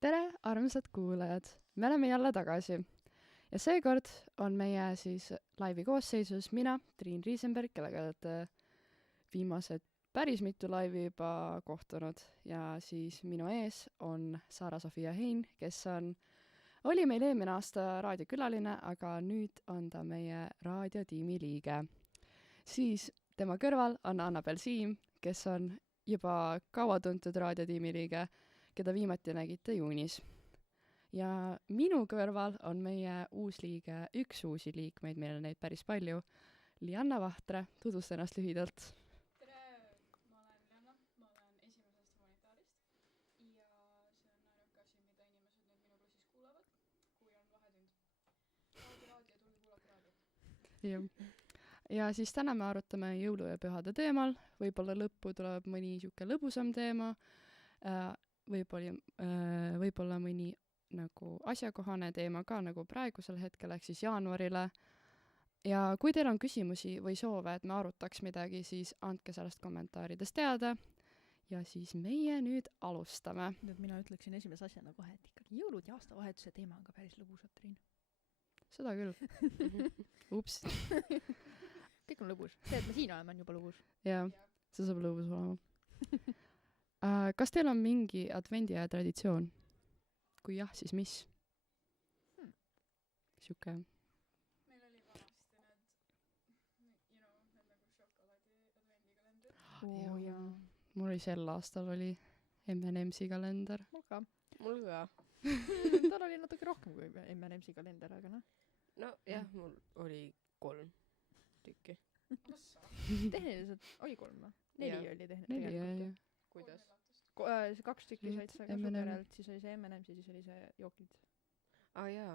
Tere, armsad kuulajad! Me oleme jälle tagasi. Ja seekord on meie siis laivi koosseisus mina, Triin Riisenberg, kellega olete viimased päris mitu laivi juba kohtunud. Ja siis minu ees on Sara-Sofia Hein, kes oli meil eelmine aasta raadiokülaline, aga nüüd on ta meie raadiotiimi liige. Siis tema kõrval on Annabel Siim, kes on juba kaua tuntud raadiotiimi liige, keda viimati nägite juunis. Ja minu kõrval on meie uus liige, üks uusi liikmeid, meil on neid päris palju, Lianna Vahtre, tutvusta ennast lühidalt. Tere, ma olen Lianna, ma olen esimesest humanitaarist ja see on ainuke asi, mida inimesed nüüd minu klassis kuulavad, kui on vahetund. Raadio, tulge kuulake raadiot. Ja siis täna me arutame jõulu ja pühade teemal, võib-olla lõppu tuleb mõni siuke lõbusam teema, võib-olla mõni nagu asjakohane teema ka nagu praegusel hetkel, ehk siis jaanuarile. Ja kui teil on küsimusi või soove, et me arutaks midagi, siis andke sellest kommentaarides teada. Ja siis meie nüüd alustame. Nüüd mina ütleksin esimese asjana kohe, et ikkagi jõulud ja aastavahetuse teema on ka päris lõbusad, Triin. Seda küll. Ups. Kõik on lõbus. See, et me siin oleme, on juba lõbus. Jaa, see saab lõbus olema. Kas teil on mingi advendiaja traditsioon? Kui jah, siis mis? Siuke. Meil oli vanasti need nagu šokolaadi advendikalendrid. Jaa. Mul oli sel aastal oli M&M's-i kalender. Mul ka. Mul ka. Tal oli natuke rohkem kui M&M's-i kalender, aga noh. No jah, mul oli 3 tükki. Tehniliselt oli 3, no. 4 oli Neli, jah. Kuidas? 2 tükki said sa ka M&M. superelt, siis oli see M&M's ja siis oli see jookid. Jaa.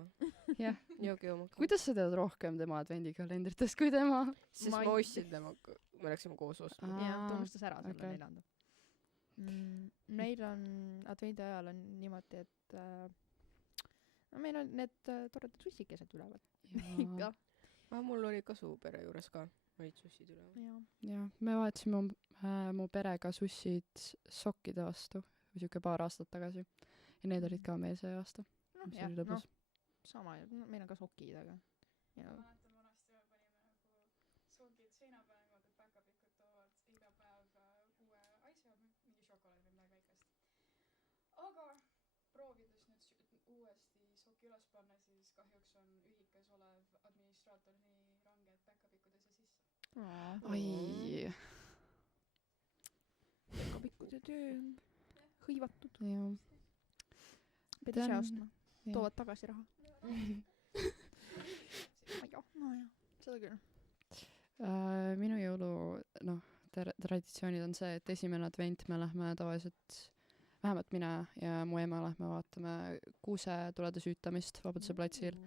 Jah. Joogi oma. Kuidas sa tead rohkem tema advendikalendritest kui tema? Sest ma ostsin temaga, me läksime koos ostma. Jaa, ta unustas ära selle okei. 4. Meil on advendi ajal on niimoodi, et meil on need toredad sussikesed üleval. Ikka. Mul oli ka suupere juures ka. Olid sussid üleval. Jaa. Ja me vahetasime mu perega sussid sokkide vastu, või siuke paar aastat tagasi. Ja need olid ka meil see aasta, mis oli lõbus. Sama, meil on ka sokid, aga Ma mäletan, vanasti panime nagu sokid seina peale, niimoodi, et päkapikud toovad iga päev uue asja, mingi šokolaad või midagi väikest. Aga proovides nüüd uuesti soki üles panna, siis kahjuks on ühikes olev administraator nii range, et päkapikkude see sisse. Ai. Päkapikkude töö hõivatud. Jah. Pead ise ostma. Toovad tagasi raha. Seda küll. Minu jõulu traditsioonid on see, et esimene advent me lähme tavaliselt, vähemalt mina ja mu ema lähme vaatame kuusetulede süütamist Vabaduse platsil.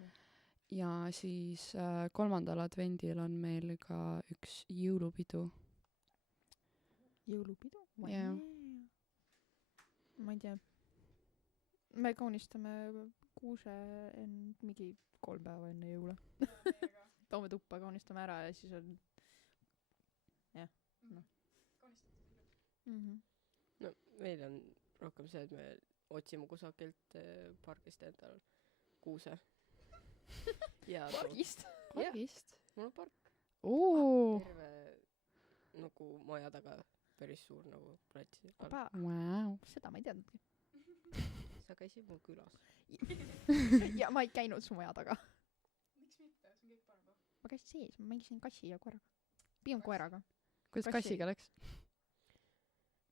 Ja siis 3. advendil on meil ka üks jõulupidu. Jõulupidu? Jaa. Ma ei tea. Me kaunistame kuuse mingi 3 päeva enne jõule. Toome tuppa, kaunistame ära ja siis on... Jah. Kaunistatud ilut. No meil on rohkem see, et me otsime kusakilt pargist endal kuuse. Pargist? Pargist? Mul on park. Terve nagu maja taga päris suur nagu plats. Wow. Seda ma ei teadnudki. Sa käisid mul külas. Ja ma ei käinud su maja taga. Miks mitte? See on kõik parem. Ma käisin sees, ma mängisin kassi ja koeraga. Pigem koeraga. Kuidas Kassi. kassiga läks?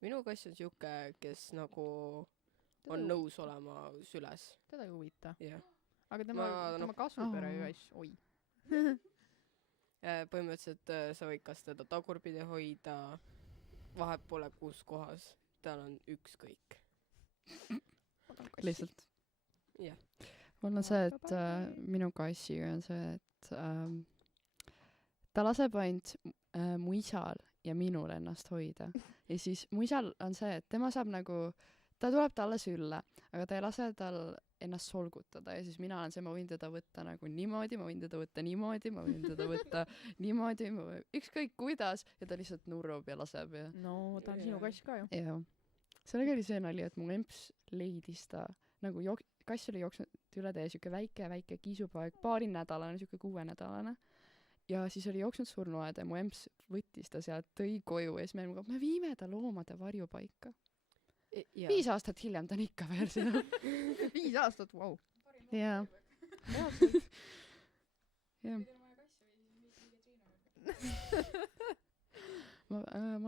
Minu kass on siuke, kes nagu on nõus olema süles. Teda ei huvita. Jah. Aga tema kasvupere kass, oi. Põhimõtteliselt sa võid kas teda tagurpidi hoida, vahet pole kus kohas. Tal on ükskõik. Lihtsalt. Jah. Mul on see, et minu kassiga on see, et ta laseb ainult mu isal ja minul ennast hoida. Ja siis mu isal on see, et tema saab nagu, ta tuleb talle sülle, aga ta ei lase tal ennast solgutada ja siis mina olen see, ma võin teda võtta nagu niimoodi, ma võin teda võtta niimoodi, ma võin teda võtta niimoodi, ükskõik kuidas ja ta lihtsalt nurrub ja laseb ja... No, ta on sinu kass ka ju. Jah. Sellega oli see nali, et mu emps leidis ta nagu kass oli jooksnud üle tee, siuke väike kiisupoeg, paarinädalane, siuke 6-nädalane. Ja siis oli jooksnud surnuaeda ja mu emps võttis ta sealt, tõi koju ja siis me viime ta loomade varjupaika. 5 aastat hiljem ta on ikka veel seal. 5 aastat, vau. Jaa. Jah. Ma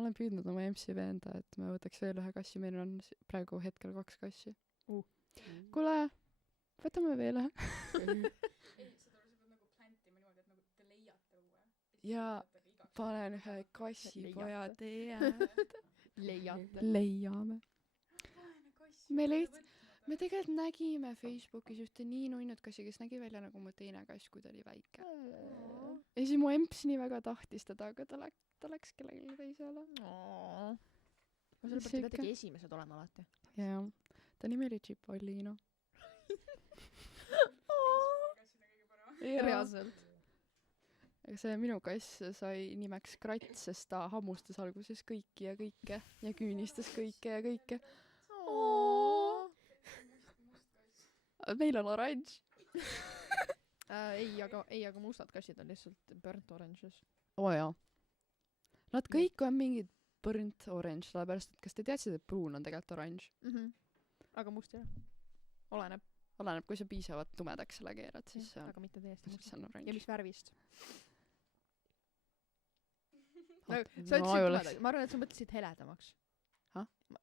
olen püüdnud oma empsi veenda, et me võtaks veel ühe kassi, meil on praegu hetkel 2 kassi. Kuule, võtame veel ühe. Ja panen ühe kassipoja tee. Leiame. Me tegelikult nägime Facebookis ühte nii nunnud kassi, kes nägi välja nagu mu teine kass, kui ta oli väike. Ja siis mu emps nii väga tahtis teda, aga ta läks kellelegi teisele. Sul peaks kuidagi esimesed olema alati. Jaa. Ta nimi oli Cipollino. Reaalselt. Aga see minu kass sai nimeks Krats, sest ta hammustas alguses kõiki ja kõike ja küünistas kõike ja kõike. Meil on oranž. Ei, aga mustad kassid on lihtsalt burnt oranges. Jaa. Nad kõik on mingid burnt orange, sellepärast, et kas te teadsid, et pruun on tegelikult oranž? Aga must ei ole. Oleneb. Oleneb, kui sa piisavalt tumedaks selle keerad, siis aga mitte täiesti must. on oranž. Ja mis värvist? Ma arvan, et sa mõtlesid heledamaks.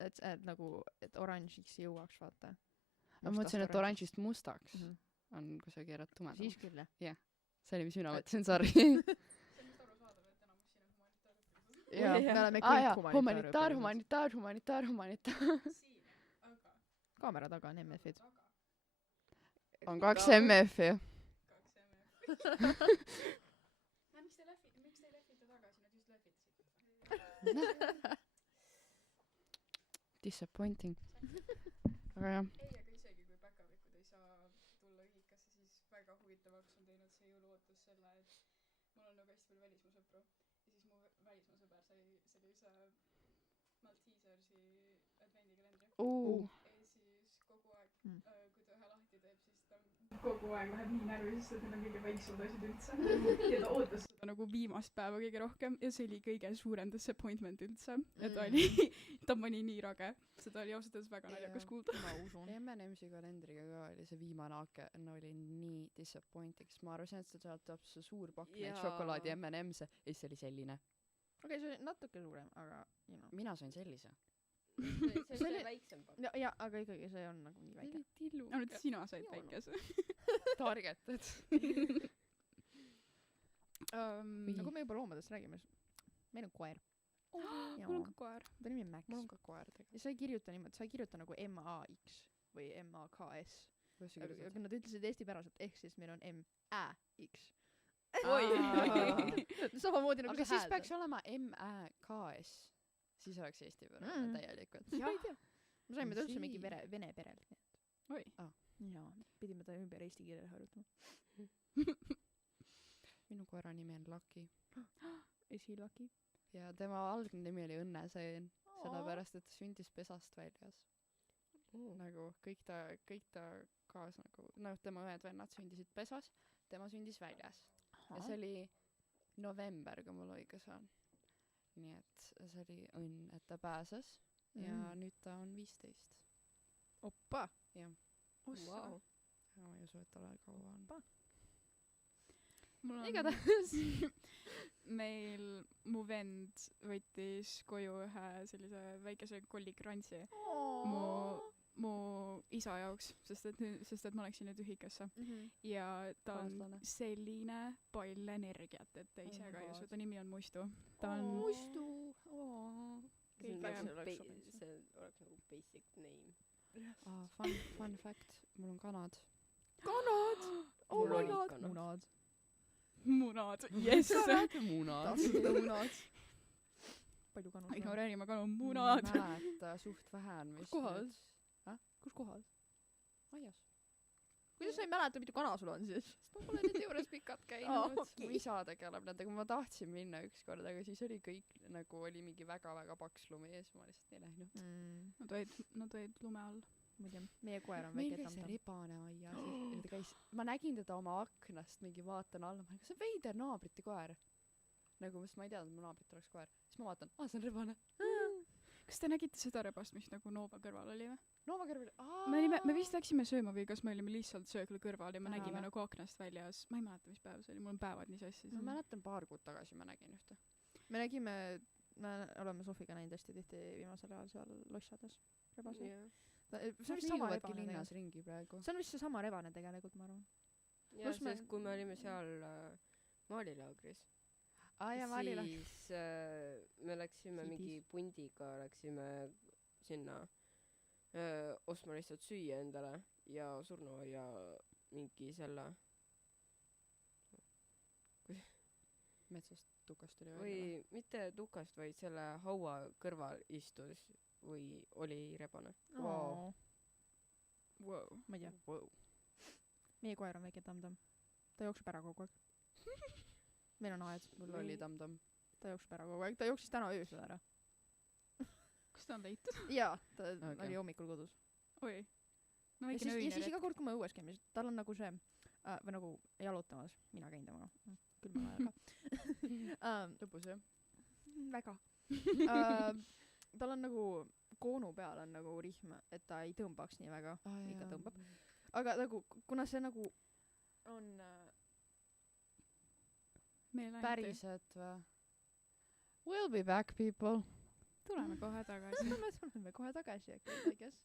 Et nagu, et oranžiks jõuaks, vaata. Ma mõtlesin, et oranžist mustaks on, kui sa keerad tumedamaks. Siis küll, jah. Jah, see oli, mis mina mõtlesin, sorry. Me oleme kõik humanitaar. Kaamera taga on MF-id. On 2 MF-i. Miks te lehvite tagasi? Nad just lehvitasid. Disappointing. Aga jah. Ei, aga isegi kui päkapikud ei saa tulla ühikasse, siis väga huvitavaks on teinud see jõuluootus selle, et mul on nagu hästi palju välismaa sõpru. Ja siis mu välismaa sõber sai sellise Maltesersi advendikalendri. Ja siis kogu aeg, kui ta ühe lahti teeb, siis ta kogu aeg läheb nii närvis, et need on kõige väiksemad asjad üldse. Ja ta ootas seda nagu viimast päeva kõige rohkem ja see oli kõige suurem disappointment üldse. Ja ta pani nii rage. Seda oli ausalt öeldes väga naljakas kuulda. Ma usun. M&M's-i kalendriga ka oli see viimane aken oli nii disappointing, sest ma arvasin, et sealt tuleb see suur pakk neid šokolaadi M&M's ja siis see oli selline. Okei, see oli natuke suurem, aga mina sain sellise. See oli väiksem pakk. Ja, aga ikkagi see on nagu nii väike. Ainult sina said väikese. Targeted. Nagu me juba loomadest räägime, meil on koer. Mul on ka koer. Ta nimi on Max. Mul on ka koer tegelikult. Ja sa ei kirjuta niimoodi, sa ei kirjuta nagu M-A-X või M-A-K-S. Aga nad ütlesid eestipäraselt, ehk siis meil on M-Ä-X. Samamoodi nagu aga siis hääld. Peaks olema M-Ä-K-S. Siis oleks Eesti pärane täielikult. Ma ei tea. Me saime ta üldse mingi vene perelt. Oi. Jaa, pidime ta ümber eesti keelele harjutama. Minu koera nimi on Lucky. Esilaki. Ja tema algne nimi oli Õnneseen, sellepärast, et ta sündis pesast väljas. Nagu kõik ta kaas nagu, tema õed vennad sündisid pesas, tema sündis väljas. Ja see oli november, kui mul õigus on. Nii et see oli õnn, et ta pääses ja nüüd ta on 15. Oppa! Jah. Wow. Ja ma ei usu, et ta ole kaua on. Oppa! Igatahes meil mu vend võttis koju ühe sellise väikese kollikrantsi mu isa jaoks, sest et ma läksin nüüd ühikasse. Ja ta on selline pall energiat, et te ise ka ei usu. Ta nimi on Mustu. Ta on Mustu! See oleks nagu basic name. Fun fact, mul on kanad. Kanad! Oh my god! Munad. Munad, yes! Munad. Palju kanu? Ignoreerime kanu, munad! Ma mäleta suht vähen. Kus kohas? Kus kohas? Aias. Kuidas sa ei mäleta, mitu kana sul on siis? Ma pole nende juures pikalt käinud. Okay. Mu isa tegeleb nendega. Ma tahtsin minna ükskord, aga siis oli kõik, nagu oli mingi väga-väga paks lumi ees. Ma lihtsalt ei läinud. Nad olid lume all. muidu meie koer on meil väike käis tamm-tamm . rebane aias ja ta käis ma nägin teda oma aknast mingi vaatan alla ma olin see on veider naabrite koer nagu sest ma ei teadnud mu naabrit oleks koer siis ma vaatan see on rebane kas te nägite seda rebast, mis nagu Nova kõrval oli või? Nova kõrval me vist läksime sööma või kas me olime lihtsalt söökla kõrval ja me Tänava. nägime nagu aknast väljas, ma ei mäleta, mis päev see oli, mul on päevad nii sassis. ma mäletan 2 kuud tagasi ma nägin ühte me nägime , me oleme Sofiga näinud hästi tihti viimasel ajal seal lossades rebaseid . jah . see on vist sama liiguvadki rebane linnas tegelikult . ringi praegu see on vist seesama rebane tegelikult , ma arvan . ja Kus me- sest kui me olime seal maalilaagris , ja ma olin siis me läksime Siidis. mingi pundiga läksime sinna ostma lihtsalt süüa endale ja surnuaia mingi selle metsast tukast tuli või välja mitte tukast , vaid selle haua kõrval istus või oli rebane . Wow. Wow. ma ei tea , wow. meie koer on väike tamm-tamm . ta jookseb ära kogu aeg . meil on aed , mul oli tamm-tamm ta jookseb ära kogu aeg , ta jooksis täna öösel ära . kas ta on leitud? jaa , ta Okei. oli hommikul kodus . oi . no ja väikene siis öine iga kord , kui me õues käime , siis tal on nagu see või nagu jalutamas , mina käin temaga külmal ajal ka lõbus jah väga tal on nagu koonu peal on nagu rihm , et ta ei tõmbaks nii väga , ikka tõmbab . aga nagu kuna see nagu on meil ainult päriselt või we'll be back people tuleme kohe tagasi me tuleme kohe tagasi äkki , I guess .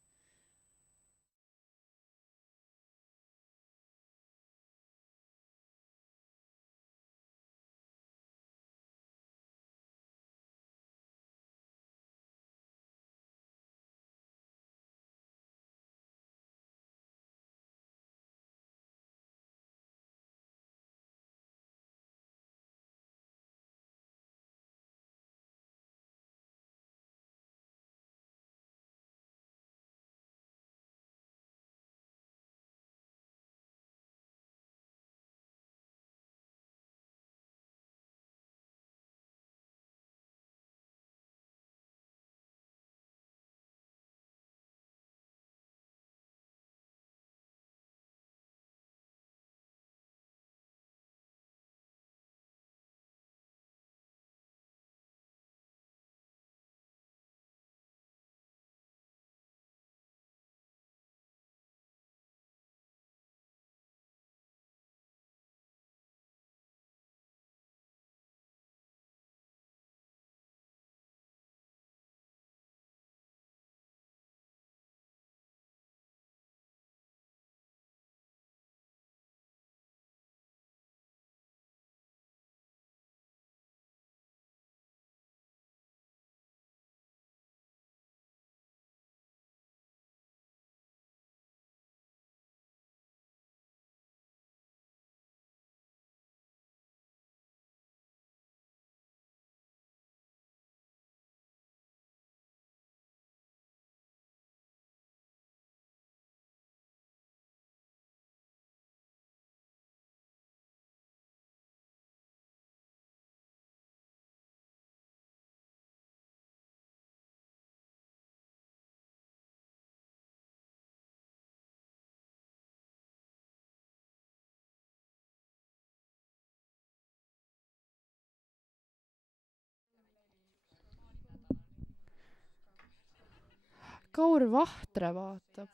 Kaur Vahtre vaatab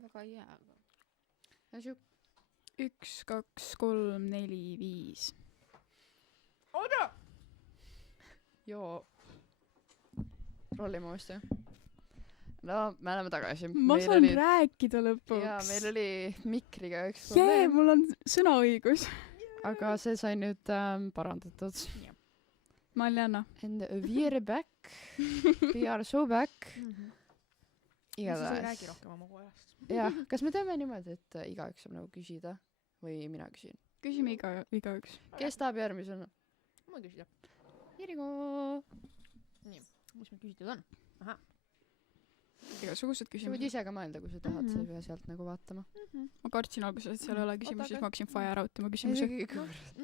väga hea , aga 1 2 3 4 5 joo . rollime uuesti . no me oleme tagasi . ma saan rääkida jaa , lõpuks meil oli mikriga üks jee probleem , mul on sõnaõigus aga see sai nüüd parandatud . ma olen Janna And we are back . We are so back . sa ei räägi igatahes . rohkem oma koerast . jah , kas me teeme niimoodi , et igaüks saab nagu küsida või mina küsin ? küsime igaüks kes tahab järgmisena ? ma võin küsida . Jerigo . mis meil küsitud on ? igasugused sa võid küsimused ise ka mõelda , kui sa tahad , sa ei pea sealt nagu vaatama . ma kartsin alguses et seal ei ole küsimusi siis ma hakkasin fire out ima see küsimusi oli kõik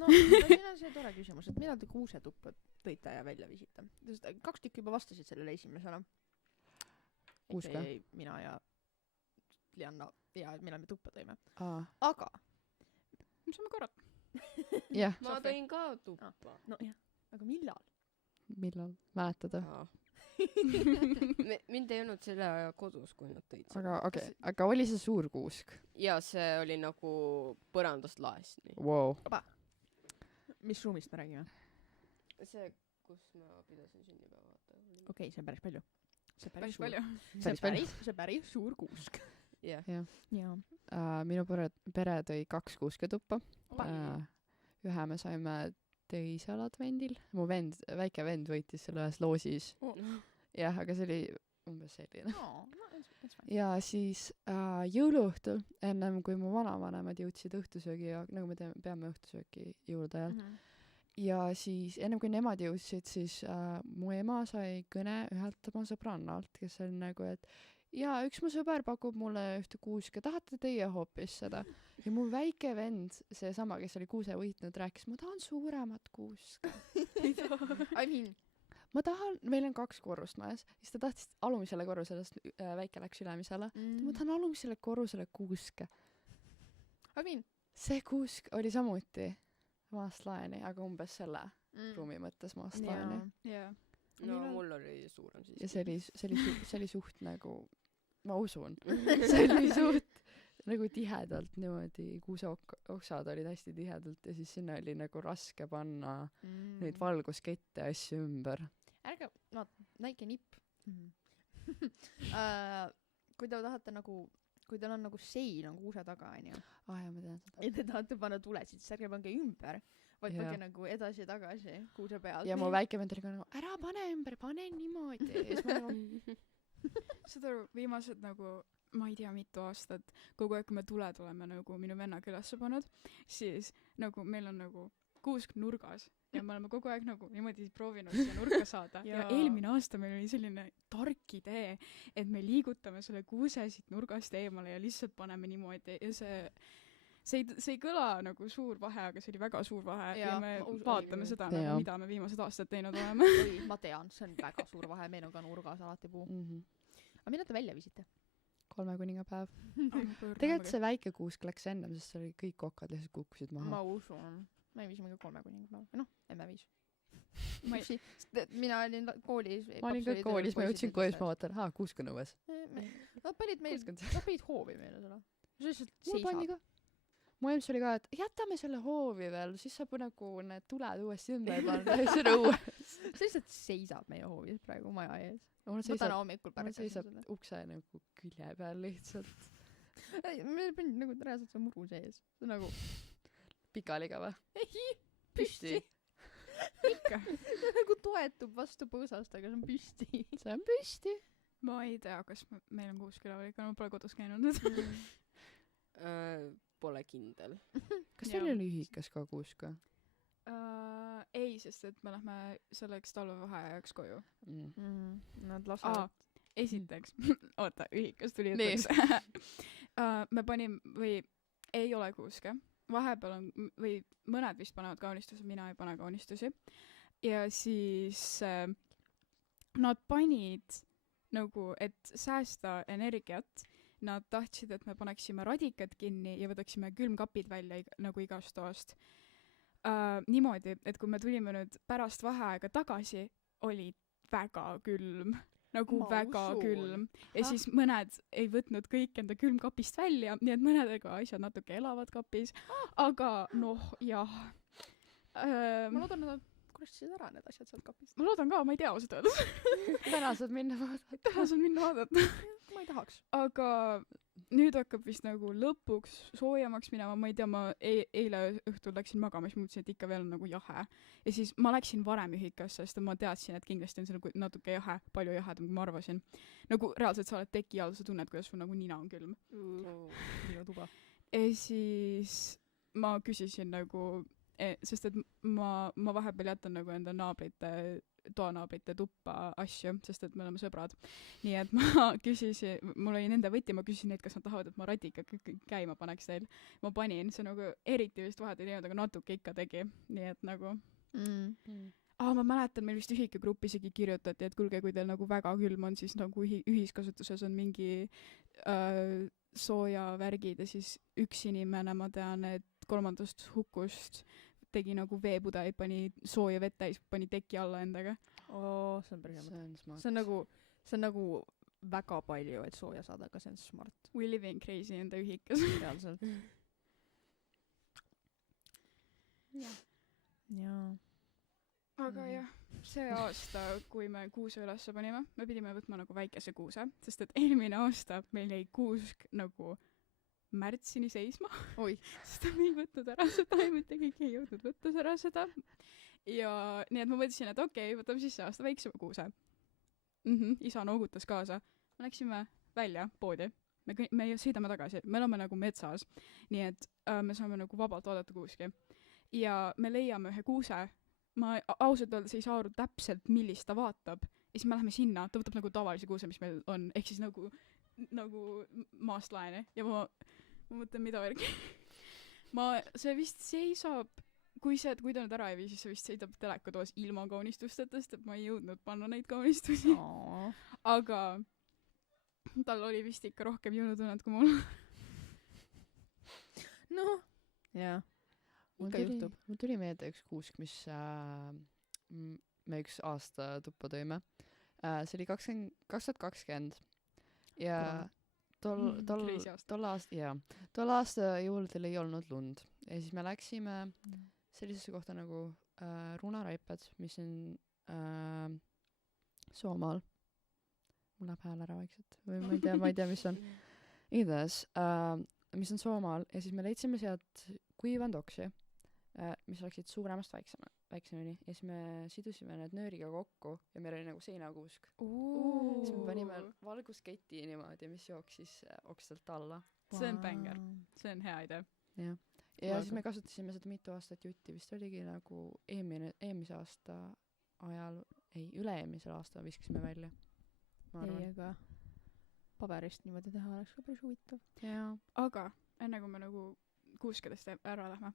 no siin on see tore küsimus , et millal te kuusetuppa tõite ja välja viisite ? sest 2 tükki juba vastasid sellele esimesena . Kuuske? mina ja Lianna ja millal me tuppa tõime . aa , aga me saame korrata jah , ma Sofi. tõin ka tuppa . nojah , aga millal ? millal , mäletada . mind ei olnud selle aja kodus , kui nad tõid selle . aga okei , aga oli see suur kuusk ja see oli nagu põrandast laest , nii . wow. ? mis ruumist me räägime ? see , kus ma pidasin sünnipäeva , vaata . okei , see on päris palju . see on päris suur . palju Päris palju. see on päris suur kuusk . jah . jaa . Minu pere tõi 2 kuuske tuppa . ühe me saime teisel advendil . mu vend , väike vend võitis selle ühes loosis . jah , aga see oli umbes selline . ja siis jõuluõhtul , ennem kui mu vanavanemad jõudsid õhtusöögi ja nagu me peame õhtusööki jõulude ajal , ja siis ennem kui nemad jõudsid , siis mu ema sai kõne ühelt oma sõbrannalt , kes oli nagu , et jaa , üks mu sõber pakub mulle ühte kuuske , tahate teie hoopis seda ? ja mu väike vend , seesama , kes oli kuuse võitnud , rääkis , ma tahan suuremat kuuske . I mean , ma tahan , meil on 2 korrust majas , siis ta tahtis alumisele korrusele , sest väike läks ülemisele . ma tahan alumisele korrusele kuuske . I mean see kuusk oli samuti maast laeni , aga umbes selle ruumi mõttes maast laeni . jaa no mul oli suurem siis . ja see oli suht nagu , ma usun , see oli suht nagu tihedalt niimoodi , kuuseoksad olid hästi tihedalt ja siis sinna oli nagu raske panna neid valguskette ja asju ümber . ärge , vaata , väike nipp . kui te tahate nagu , kui teil on nagu sein on kuuse taga , onju , aa jaa , ma tean seda . ja te tahate panna tulesid , siis ärge pange ümber , vaid Jaa. pange nagu edasi-tagasi kuuse peal . ja mu väike vend oli ka nagu , ära pane ümber , pane niimoodi . ja siis ma nagu , saad aru viimased nagu ma ei tea mitu aastat kogu aeg kui me tuled oleme nagu minu venna külasse pannud siis nagu meil on nagu kuusk nurgas ja me oleme kogu aeg nagu niimoodi proovinud siia nurka saada ja Jaa. eelmine aasta meil oli selline tark idee et me liigutame selle kuuse siit nurgast eemale ja lihtsalt paneme niimoodi ja see ei kõla nagu suur vahe aga see oli väga suur vahe ja Jaa, me ma usun- vaatame seda Jaa. nagu mida me viimased aastad teinud oleme oi , ma tean , see on väga suur vahe , meil on ka nurgas alati puu . Mhm. aga millal te välja viisite ? 3 kuningapäev . tegelikult see väike kuusk läks ennem , sest seal oli kõik okad lihtsalt kukkusid maha . ma usun . me viisime ka 3 kuningapäeva , või noh , emme viis . Ma ei- mina olin koolis . ma olin ka koolis , ma jõudsin koju , siis ma vaatan , kuusk on õues . Nad panid meil , Kuusk on nad panid hoovi meile selle . see lihtsalt mul pandi seisab . ka . mu ems oli ka , et jätame selle hoovi veel , siis saab nagu need tuled uuesti ümber panna ja siis on õues . see lihtsalt seisab meie hoovis praegu maja ees . mul ma täna seisab , hommikul mul pärast seisab ukse nagu külje peal lihtsalt . meil panid nagu reaalselt see muru sees . see on nagu pikaliga või ? püsti . ikka see nagu toetub vastu põõsast , aga see on püsti . see on püsti . ma ei tea kas meil on kuusk üleval ikka ma pole kodus käinud nüüd Pole kindel . kas teil Jaa. oli ühikas ka kuusk või ? ei sest et me lähme selleks talvevaheajaks koju Nad lasevad . esiteks oota ühikas tuli Nii. jutuks me panime või ei ole kuuske vahepeal on või mõned vist panevad kaunistusi mina ei pane kaunistusi ja siis nad panid nagu et säästa energiat nad tahtsid et me paneksime radikad kinni ja võtaksime külmkapid välja nagu igast toast niimoodi et kui me tulime nüüd pärast vaheaega tagasi oli väga külm nagu Ma väga usun. külm ja Ah. siis mõned ei võtnud kõik enda külmkapist välja, nii et mõnedega asjad natuke elavad kapis, aga noh, jah. ma loodan, et nad koristasid ära need asjad sealt kapist. ma loodan ka, ma ei tea ausalt öeldes. täna saad minna vaatama . täna saan minna vaadata. ma ei tahaks. aga nüüd hakkab vist nagu lõpuks soojemaks minema, ma ei tea, ma eile õhtul läksin magama, siis mõtlesin, et ikka veel on nagu jahe. ja siis ma läksin varem ühikasse, sest ma teadsin, et kindlasti on see nagu natuke jahe, palju jahedam, kui ma arvasin. nagu reaalselt sa oled teki all, sa tunned, kuidas sul nagu nina on külm. minu tuba. ja siis ma küsisin nagu, sest et ma vahepeal jätan nagu enda naabrite, toanaabrite tuppa asju, sest et me oleme sõbrad. nii et ma küsisin, mul oli nende võti, ma küsisin neid, kas nad tahavad, et ma radika käima paneks neil. ma panin, see nagu eriti vist vahet ei teinud, aga natuke ikka tegi. nii et nagu ma mäletan, meil vist ühikagruppi isegi kirjutati, et kuulge, kui teil nagu väga külm on, siis nagu ühiskasutuses on mingi soojavärgid ja siis üks inimene, ma tean, et 3. hukust tegi nagu veepudeid, pani sooja vett täis, pani teki alla endaga. see on päris hea see mõte. on smart . see on nagu väga palju, et sooja saada, aga see on smart We living crazy enda ühikas. reaalselt. jaa. aga jah, see aasta, kui me kuuse ülesse panime, me pidime võtma nagu väikese kuuse, sest et eelmine aasta meil jäi kuusk nagu märtsini seisma. Oi. sest et me ei võtnud ära seda ja mitte keegi ei jõudnud võtta ära seda. ja nii et ma mõtlesin, et okei, võtame siis see aasta väiksema kuuse. Isa noogutas kaasa. Me läksime välja poodi. Me sõidame tagasi, me oleme nagu metsas, nii et me saame nagu vabalt vaadata kuuski. Ja me leiame ühe kuuse. Ma ausalt öeldes ei saa aru täpselt, millist ta vaatab. Ja siis me läheme sinna, ta võtab nagu tavalise kuuse, mis meil on, ehk siis nagu maast laene. Ja ma mõtlen, mida värgi. see vist seisab, kui ta nüüd ära ei vii, siis see vist seisab telekatoas ilma kaunistustetest, et ma ei jõudnud panna neid kaunistusi. Aga tal oli vist ikka rohkem jõulutunnet kui mul. noh, jaa. ikka juhtub. mul tuli meelde üks kuusk, mis me üks aasta tuppa tõime. See oli 2020 ja tol aasta jõuludel ei olnud lund ja siis me läksime sellisesse kohta nagu Runaraiped, mis on Soomaal. Mul läheb hääl ära vaikselt või ma ei tea, mis on. Igatahes, mis on Soomaal ja siis me leidsime sealt kuivandoksi, mis läksid suuremast väiksemini ja siis me sidusime need nööriga kokku ja meil oli nagu seinakuusk. Siis me panime valgusketi niimoodi, mis jooksis okstelt alla. See on bänger. See on hea idee. Ja siis me kasutasime seda mitu aastat jutti, vist oligi nagu eelmise aasta ajal, üle-eelmisel aastal viskasime välja. ei, aga paberist niimoodi teha oleks ka päris huvitav. Aga enne kui me nagu kuuskedest ära lähme,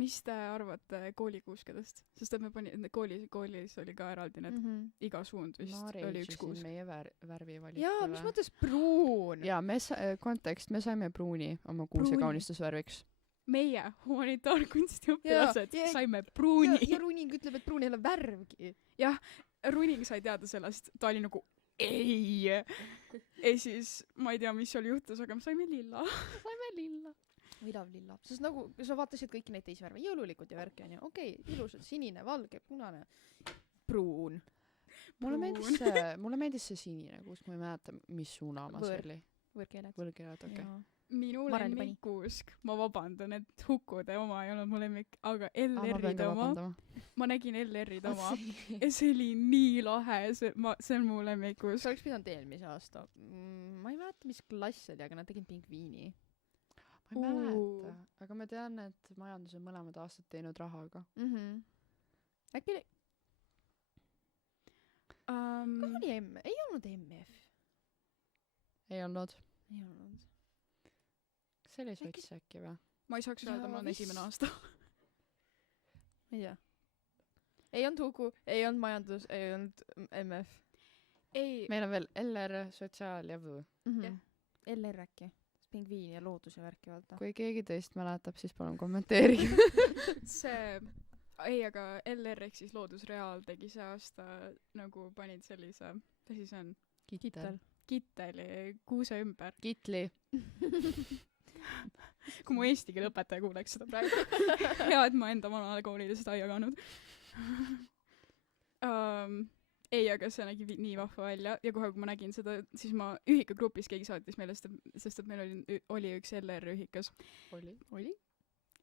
mis te arvate koolikuuskedest? Sest et me koolis oli ka eraldi need iga suund vist oli üks kuusk. meie värvivalikule. jaa, mis mõttes pruun? jaa, kontekst, me saime pruuni oma kuuse kaunistusvärviks. Meie humanitaarkunsti õpilased saime pruuni. Ja Runing ütleb, et pruun ei ole värvgi. Jah, Runing sai teada sellest, ta oli nagu ei. Ja siis ma ei tea, mis seal juhtus, aga me saime lilla. Ilav lilla. Sest nagu sa vaatasid kõiki neid teisi värve, jõululikud ja värki on ju. Okei, ilusad, sinine, valge, punane, pruun. Mulle meeldis see sinine kuusk, ma ei mäleta, mis suunamas oli. Võõrkeeled, okei. Minu lemmikuusk, ma vabandan, et Hukude oma ei olnud mu lemmik, aga LR-ide oma, ma nägin LR-ide oma ja see oli nii lahe, see on mu lemmikuusk. See oleks pidanud eelmise aasta. Ma ei mäleta, mis klass oli, aga nad tegid pingviini. Ma ei mäleta, aga ma tean, et majandus on mõlemad aastad teinud rahaga. Äkki oli... Kas oli Ei olnud MF? Ei olnud. Ei olnud. See oli sots äkki või? Ma ei saaks öelda, mul on esimene aasta. Ei tea. Ei olnud Huku, ei olnud majandus, ei olnud MF. Meil on veel LR, sotsiaal ja V. LR äkki. Pingviin ja loodus ja värki vaata. Kui keegi teist mäletab, siis palun kommenteerige. ei, aga LR ehk siis Loodusreaal tegi see aasta nagu panid sellise, mis asi see on? Kittel. Kitteli kuuse ümber. Kitli. Kui mu eesti keele õpetaja kuuleks seda praegu. Hea, et ma enda vanale koolile seda ei jaganud. Ei, aga see nägi nii vahva välja ja kohe, kui ma nägin seda, siis ma ühikagrupis keegi saatis meile seda, sest et meil oli üks LR ühikas. Oli?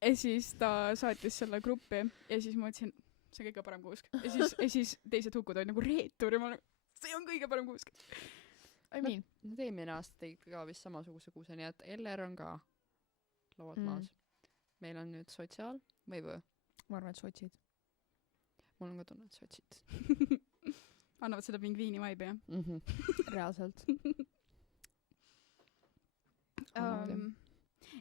Ja siis ta saatis selle gruppi ja siis ma mõtlesin, see on kõige parem kuusk. Ja siis teised hukud olid nagu reetur ja ma nagu, see on kõige parem kuusk. I mean. Nad eelmine aasta tegid ka vist samasuguse kuuse, nii et LR on ka lauad maas. Meil on nüüd sotsiaal või? Ma arvan, et sotsid. Mul on ka tunne, et sotsid. Annavad seda pingviini vibe'i, jah? Reaalselt.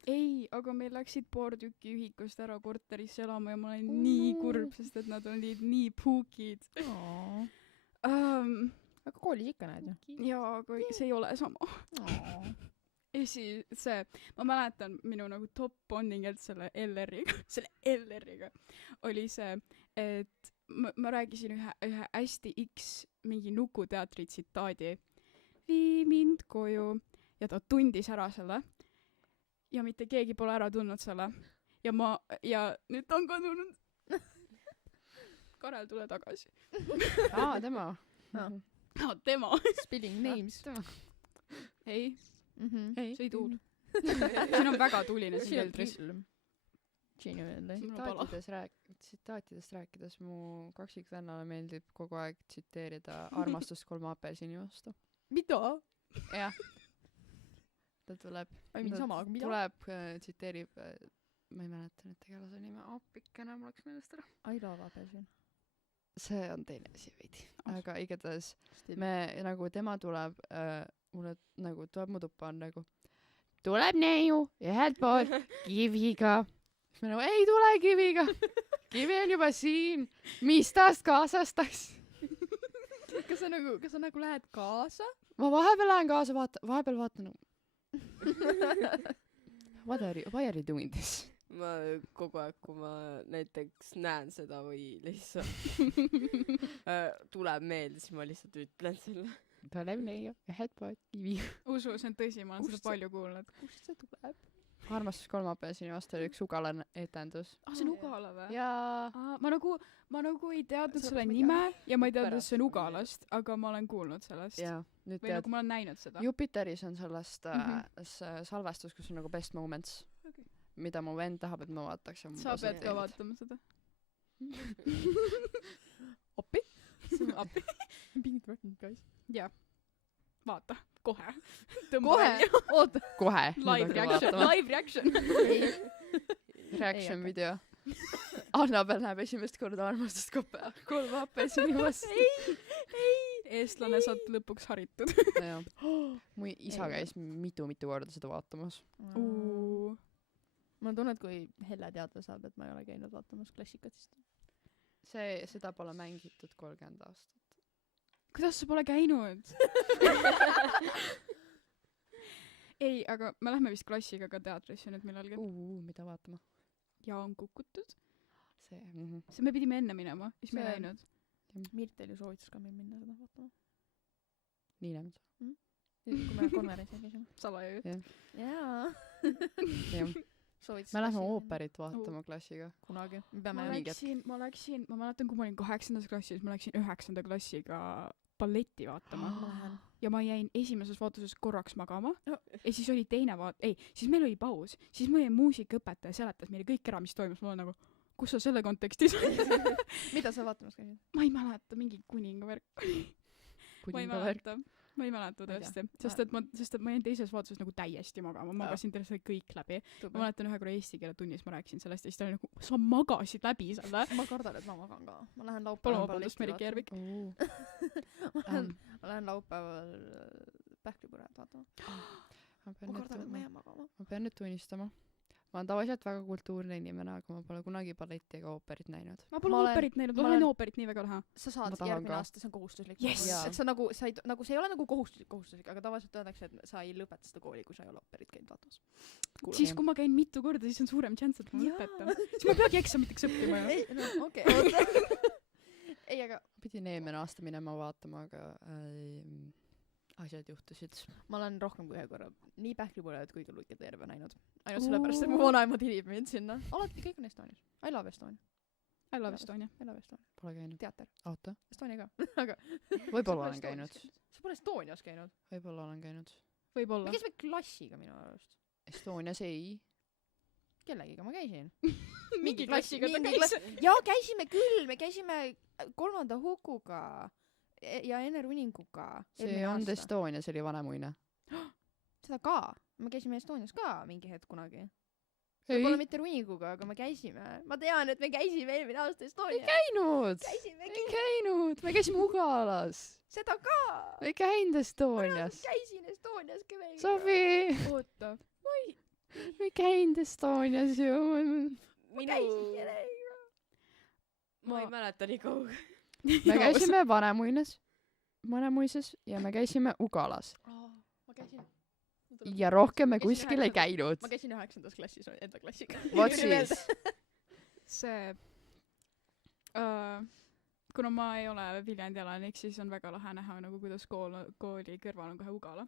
Ei, aga meil läksid paar tükki ühikust ära korterisse elama ja ma olen nii kurb, sest et nad olid nii puukid. Aga koolis ikka näed ju. Jaa, aga see ei ole sama. Ja siis see, ma mäletan minu nagu top bonding selle LR-iga oli see, et ma rääkisin ühe hästi X mingi Nukuteatri tsitaadi. Vii mind koju ja ta tundis ära selle ja mitte keegi pole ära tundnud selle ja nüüd ta on kadunud. Karel, tule tagasi. Tema. Tema. Spilling names. Ei, Ei. see ei tuul. Siin on väga tuline siin keldris. Tsitaatidest rääkides mu kaksikvennale meeldib kogu aeg tsiteerida armastust 3 apelsini vastu. Mida? Jah. Ta tuleb, tsiteerib, ma ei mäleta nüüd tegelase nime, appikene, mul läks meelest ära. I love apelsin. See on teine asi veidi. Aga igatahes me nagu tema tuleb, mulle nagu tuleb mu tuppa on nagu tuleb neiu ühelt poolt kiviga. Siis me nagu ei tule kiviga. Kivi on juba siin. Mis tast kaasastaks? Kas sa nagu lähed kaasa? Ma vahepeal lähen kaasa, vahepeal vaatan nagu why are you doing this? Ma kogu aeg, kui ma näiteks näen seda või lihtsalt tuleb meelde, siis ma lihtsalt ütlen selle. Tuleb neiu ühelt poolt kiviga. Usu, see on tõsi, ma olen seda palju kuulnud. Kust see tuleb? Armastus 3 apelsini vastu oli üks Ugala etendus. See on Ugala või? Jaa. Ma nagu ei teadnud selle nime ja ma ei teadnud, see on Ugalast, aga ma olen kuulnud sellest. Jaa. Nüüd või nagu ma olen näinud seda. Jupiteris on sellest salvestus, kus on nagu best moments, mida mu vend tahab, et ma vaataks. Sa pead ka vaatama seda. Appi? Appi. Pingid võtnud, guys. Jaa. Vaata. Kohe. Kohe? Oota. Kohe. Live reaction. Reaction video. Annabel näeb esimest korda armastust 3 apelsini vastu. Ei. Eestlane saad lõpuks haritud. Mu isa käis mitu korda seda vaatamas. Ma tunnen, et kui Helle teada saab, et ma ei ole käinud vaatamas klassikat, siis Seda pole mängitud 30 aastat. Kuidas sa pole käinud? Ei, aga me lähme vist klassiga ka teatrisse nüüd millalgi. Mida vaatama? Ja on kukutud. See me pidime enne minema, siis me ei läinud. Mirtel ju soovitas ka meil minna seda vaatama. Nii läinud. Kui me konverentsil käisime. Salaja jutt. Jaa. Me lähme ooperit vaatama klassiga. Kunagi. Ma mäletan, kui ma olin 8. klassis, ma läksin 9. klassiga balletti vaatama. Ja ma jäin esimeses vaatuses korraks magama. Ja siis oli teine siis meil oli paus. Siis meie muusikaõpetaja seletas meile kõik ära, mis toimus. Ma olen nagu, kus sa selle kontekstis? Mida sa vaatamas käisid? Ma ei mäleta, mingi kuningavärk. Ma ei mäleta tõesti. Sest et ma jäin teises vaatuses nagu täiesti magama. Ma magasin tõesti kõik läbi. Ma mäletan ühe korra eesti keele tunnis, ma rääkisin sellest ja siis ta oli nagu, sa magasid läbi selle. Ma kardan, et ma magan ka. Ma lähen laupäeval balletti vaatama. Ma lähen laupäeval Pähklipõrajat vaatama. Ma kardan, et ma jään magama. Ma pean nüüd tunnistama. ma olen tavaliselt väga kultuurne inimene, aga ma pole kunagi balletti ega ooperit näinud. ma pole Ma olen- ooperit näinud, ma ma olen olen- ooperit nii väga taha. sa saad Ma tahan järgmine ka. aasta, see on kohustuslik Yes! Jaa. et sa nagu sa ei nagu see ei ole nagu kohustuslik, aga tavaliselt öeldakse, et sa ei lõpeta seda kooli, kui sa ei ole ooperit käinud vaatamas. Siis kui ma käin mitu korda, siis on suurem šanss, et ma lõpetan. Siis ma ei peagi eksamiteks õppima ju. ei no okei oota ei aga pidin eelmine aasta minema vaatama, aga asjad juhtusid. ma olen rohkem kui ühe korra nii Pähklipulevat kui Tulluke terve näinud. ainult sellepärast, et mu vanaema tirib mind sinna. alati kõik on Estonias. I love Estonia. I love Estonia. I love Estonia. Pole käinud. teater. Oota, Estonia ka. aga võib-olla olen käinud. sa pole Estonias käinud? Võib-olla olen käinud. Võib-olla. me käisime klassiga minu arust. Estonias ei. kellegiga ma käisin. Mingi klassiga ta mingi käis. jaa, käisime küll, me käisime 3. Hukuga ja Ene Runinguga. see on Estonia, see oli Vanemuine. seda ka. me käisime Estonias ka mingi hetk kunagi. ei võib-olla mitte Runinguga, aga me käisime. ma tean, et me käisime eelmine aasta Estonias. käinud. käisime ei käinud, me käisime Ugalas. seda ka. me ei käinud Estonias. käisin Estonias ka. Sofi, oota. me ei käinud Estonias ju. ma käisin kellegiga. ma ei mäleta nii kaugele . me käisime Vanemuises ja me käisime Ugalas. ma käisin. ja rohkem me Käisin kuskil ei 9. käinud. ma käisin 9. klassis enda klassiga. vot siis. see kuna ma ei ole Viljandi elanik, siis on väga lahe näha nagu kuidas kooli kõrval on kohe Ugala.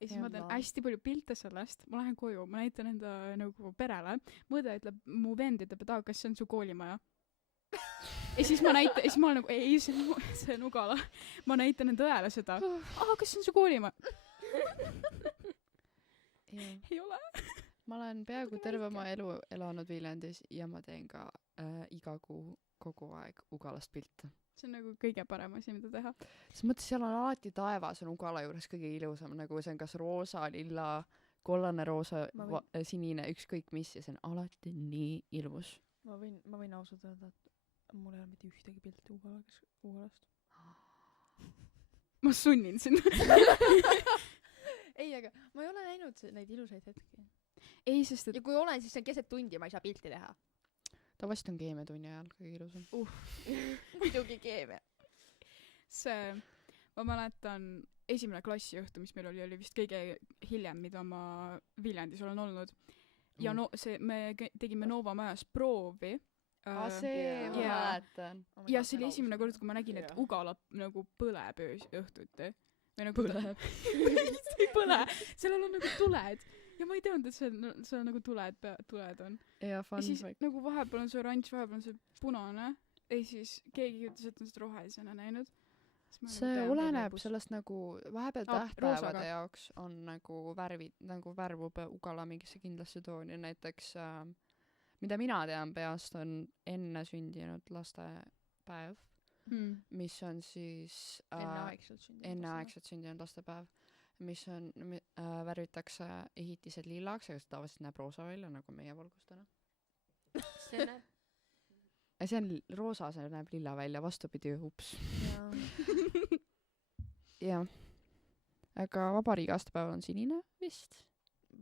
Ja siis ma teen Jaa. hästi palju pilte sellest, ma lähen koju, ma näitan enda nagu perele, mõõde ütleb, mu vend ütleb, et kas see on su koolimaja. Ja siis ma näitan, ja siis ma olen nagu, ei, see on Ugala. Ma näitan enda õele seda, kas see on su koolimaja? Ei ole. ma olen peaaegu terve oma elu elanud Viljandis ja ma teen ka iga kuu kogu aeg Ugalast pilte. See on nagu kõige parem asi, mida teha. selles mõttes seal on alati taevas on Ugala juures kõige ilusam, nagu see on kas roosa, lilla, kollane, roosa, Ma võin- sinine, ükskõik mis ja see on alati nii ilus. ma võin ausalt öelda, et mul ei ole mitte ühtegi pilti Ugalast. Ma sunnin sind. ei, aga ma ei ole näinud neid ilusaid hetki. ei, sest et ja kui olen, siis see on keset tundi, ma ei saa pilti teha. tavaliselt on keemiatunni ajal kõige ilusam. muidugi keemia. see, ma mäletan, esimene klassiõhtu, mis meil oli vist kõige hiljem, mida ma Viljandis olen olnud. Ja no see, me tegime Nova majas proovi. see ma jaa. mäletan. Ja see oli esimene kord, kui ma nägin, et Ugala nagu põleb õhtuti. Või nagu Põleb. ei põle, sellel on nagu tuled. Ja ma ei teadnud, et see on nagu tuled on. ja fun Ja siis fact. nagu vahepeal on see oranž, vahepeal on see punane. Ja siis keegi ütles, et on seda rohelisena näinud. see oleneb sellest nagu vahepeal Ah, tähtpäevade roosaga. jaoks on nagu värvid, nagu värvub Ugala mingisse kindlasse tooni, näiteks mida mina tean peast on enne sündinud lastepäev, mis on siis enneaegselt sündinud lastepäev, mis on värvitakse ehitised lillaks, aga see tavaliselt näeb roosa välja nagu meie valgustena. see näeb. see on roosa, see näeb lilla välja, vastupidi, ups. jah. aga vabariigi aastapäev on sinine vist.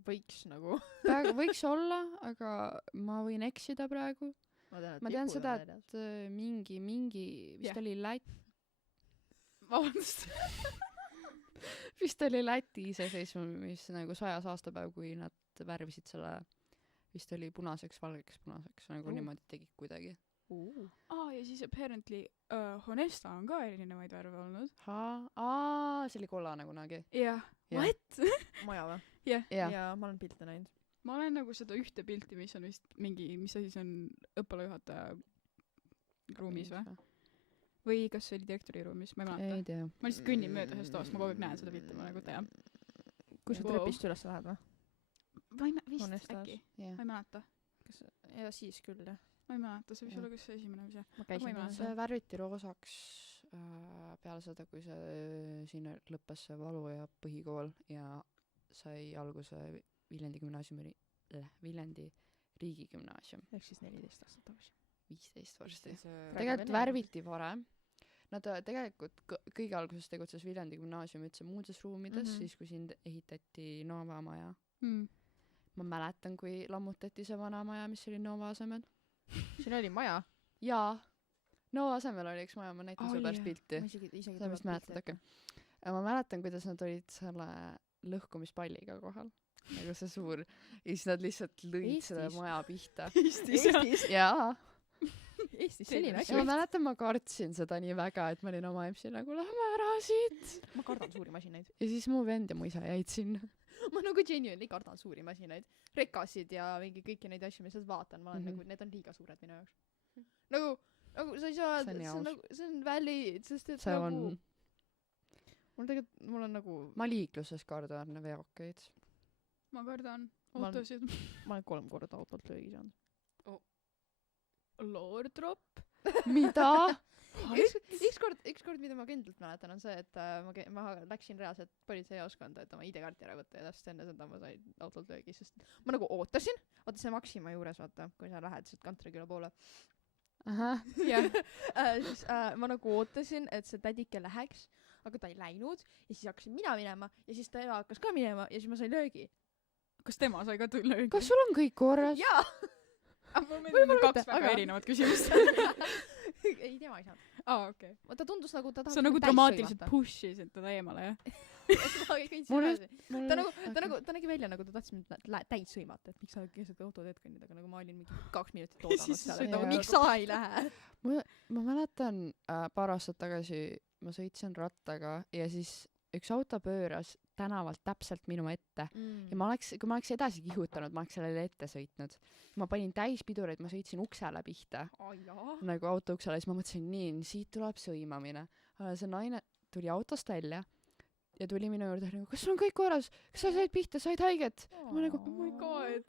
võiks nagu. praegu võiks olla, aga ma võin eksida praegu. ma tean seda, et mingi vist Jah. oli vabandust. vist oli Läti iseseisvumis nagu 100. aastapäev, kui nad värvisid selle, vist oli punaseks, valgeks, punaseks, nagu niimoodi tegid kuidagi. ja siis apparently Honesta on ka erinevaid värve olnud. See oli kollane kunagi. jah. Jah. What? maja või? jah. ja ma olen pilte näinud. ma olen nagu seda ühte pilti, mis on vist mingi, mis asi see on, õppealajuhataja ruumis või? Või kas see oli direktori ruumis, ma ei mäleta. ei tea. Ma lihtsalt kõnnin mööda ühest toast, ma kogu aeg näen seda pilti, ma nagu tean. kui sa Wow. trepist üles lähed või? Ma ei vist Honestas. äkki, jah. ma ei mäleta. ja siis küll jah. Ma ei mäleta, see võis Jah. olla kas see esimene või see. ma ma ei käisin mäleta. see värviti roosaks peale seda, kui see siin lõppes see Valu ja põhikool ja sai alguse Viljandi gümnaasiumi, Viljandi riigigümnaasium. ehk siis 14 aastat tagasi. 15 varsti. Praegu tegelikult Vene värviti varem. Nad tegelikult kõige alguses tegutses Viljandi gümnaasium üldse muudes ruumides, Mhm. siis kui siin ehitati Nova maja. ma mäletan, kui lammutati see vana maja, mis oli Nova asemel. siin oli maja. Jaa, Nova asemel oli üks maja, ma näitan sulle pärast pilti. ma isegi sa vist mäletad, okei. Ma mäletan, kuidas nad olid selle lõhkumispalliga kohal. Nagu see suur. Ja siis nad lihtsalt lõid selle maja pihta. Eestis? Jaa. Eestis selline asi. Ja ma mäletan, ma kartsin seda nii väga, et ma olin oma emsi nagu, lähme ära siit. Ma kardan suuri masinaid. Ja siis mu vend ja mu isa jäid sinna. Ma nagu genuinely kardan suuri masinaid. Rekasid ja mingi kõiki neid asju, mis vaatan. Ma olen nagu, need on liiga suured minu jaoks. Nagu sa ei saa, see on valid, sest et see nagu... On... Mul on nagu... Ma liikluses kardan veokeid. Ma kardan autosid. Ma olen 3 korda autolt löögi saanud. Lord drop. Mida? üks kord, mida ma kindlalt mäletan, on see, et ma läksin reaalselt politseijaoskonda, et oma ID-kaarti ära võtta ja täpselt enne seda ma sain autolt löögi, sest ma nagu ootasin, vaata see Maxima juures, vaata, kui sa lähed sealt Kantriküla poole. Siis ma nagu ootasin, et see tädike läheks, aga ta ei läinud ja siis hakkasin mina minema ja siis ta hakkas ka minema ja siis ma sain löögi. Kas tema sai ka löögi? Kas sul on kõik korras? Jaa! Võib-olla 2 väga erinevat küsimust. Ei, tema ei saanud. Okei. Ta tundus nagu ta sa nagu dramaatiliselt push'isid teda eemale, jah? Ta nägi välja nagu ta tahtis mind täis sõimata, et miks sa keset autoteed kõnnid, aga nagu ma olin mingi 2 minutit oodanud seal, et nagu miks sa ei lähe. Ma mäletan, paar aastat tagasi ma sõitsin rattaga ja siis üks auto pööras tänavalt täpselt minu ette ja kui ma oleks edasi kihutanud, ma oleks sellele ette sõitnud. Ma panin täis pidureid, ma sõitsin uksele pihta. Nagu auto uksele, siis ma mõtlesin, nii, siit tuleb sõimamine. See naine tuli autost välja ja tuli minu juurde, nagu, kas sul on kõik korras? Kas sa said pihta, said haiget? Ma nagu, oh my god.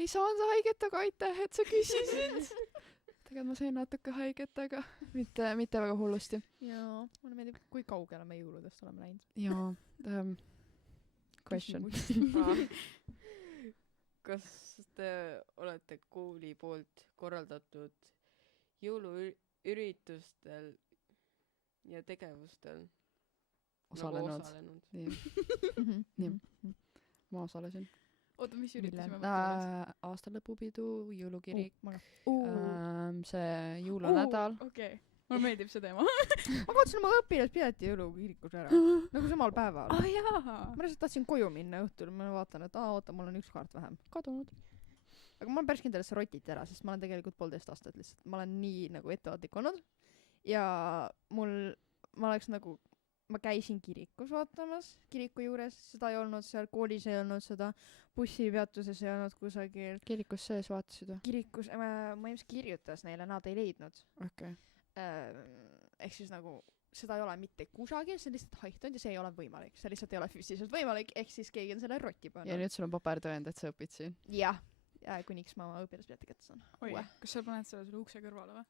Ei saanud haiget, aga aitäh, et sa küsisid. Tegelikult ma sain natuke haiget, aga mitte väga hullusti. Jaa, mulle meeldib, kui kaugele me jõuludest oleme läinud. Jaa, question. Kas te olete kooli poolt korraldatud jõuluüritustel ja tegevustel osalenud? Nii. Ma osalesin. Oota, mis üritus me aastalõpupidu, jõulukirik, see jõulunädal. Okei, mulle meeldib see teema. Ma kaotasin oma õpilaspileti jõulukirikus ära. Nagu samal päeval. Jaa. Ma lihtsalt tahtsin koju minna õhtul, ma vaatan, et oota, mul on 1 kaart vähem. Kadunud. Aga ma olen päris kindel, et see rotiti ära, sest ma olen tegelikult 1,5 aastat lihtsalt. Ma olen nii nagu ettevaatlik olnud. Ja ma oleks nagu... Ma käisin kirikus vaatamas, kiriku juures, seda ei olnud seal, koolis ei olnud seda, bussipeatuses ei olnud kusagil. Kirikus sees vaatasid või? Kirikus, ma ilmselt kirjutas neile, nad ei leidnud. Okay. Ehk siis nagu, seda ei ole mitte kusagil, see on lihtsalt haihtunud ja see ei ole võimalik. See lihtsalt ei ole füüsiliselt võimalik, ehk siis keegi on selle rotti pannud. Ja nüüd sul on paperdõend, et sa õpid siin? Jah. Ja kuniks ma oma õpilaspileti kätte saan. Oi, kas sa paned selle ukse kõrvale või?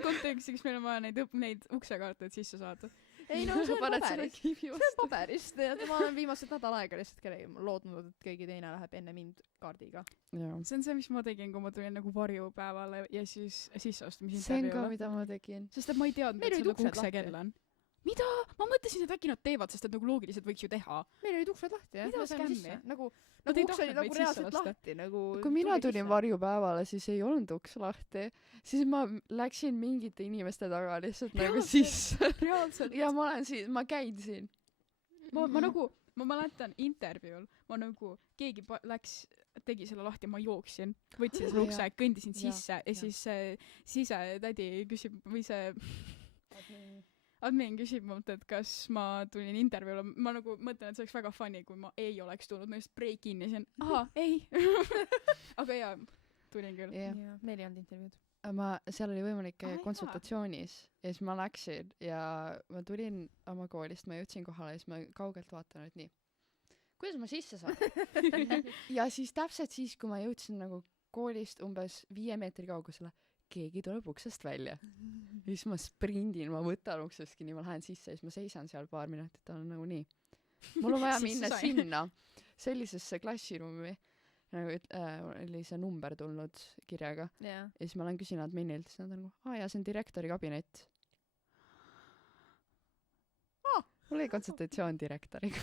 Kontekstiks meil on vaja neid uksekaarteid sisse saada. Ei no, see on paberist. See on paberist. Ma olen viimased nädal aega lihtsalt loodnud, et keegi teine läheb enne mind kaardiga. Ja. See on see, mis ma tegin, kui ma tulin nagu varjupäevale ja siis sisseastumise see on ka, mida ma tegin. Sest et ma ei teadnud, et see nagu uksekell on. Mida? Ma mõtlesin, et äkki nad teevad, sest et nagu loogiliselt võiks ju teha. Meil olid uksed lahti, jah. Mida skämmi? Nagu uks oli nagu reaalselt lahti. Kui mina tulin varjupäevale, siis ei olnud uks lahti. Siis ma läksin mingite inimeste taga lihtsalt nagu sisse. Reaalselt. Ja ma olen siin, ma käin siin. Ma nagu, ma mäletan intervjuul, ma nagu, keegi tegi selle lahti, ma jooksin, võtsin selle ukse, kõndisin sisse ja siis sisetädi küsib, või see... Admin küsib mult, et kas ma tulin intervjuule. Ma nagu mõtlen, et see oleks väga funny, kui ma ei oleks tulnud. Ma just break kinni siin. Ei. Aga jaa, tulin küll. Meil ei olnud intervjuud. Seal oli võimalik konsultatsioonis ja siis ma läksin ja ma tulin oma koolist, ma jõudsin kohale ja siis ma kaugelt vaatan, et nii. Kuidas ma sisse saan? Ja siis täpselt siis, kui ma jõudsin nagu koolist umbes 5 meetri kaugusele, keegi tuleb uksest välja. Ja siis ma sprindin, ma võtan uksest kinni, ma lähen sisse ja siis ma seisan seal paar minutit, on nagu nii. Mul on vaja minna sinna sellisesse klassiruumi, nagu oli see number tulnud kirjaga. Ja siis ma lähen küsin adminilt, siis nad on nagu, jaa, see on direktori kabinet. Mul oli konsultatsioon direktoriga.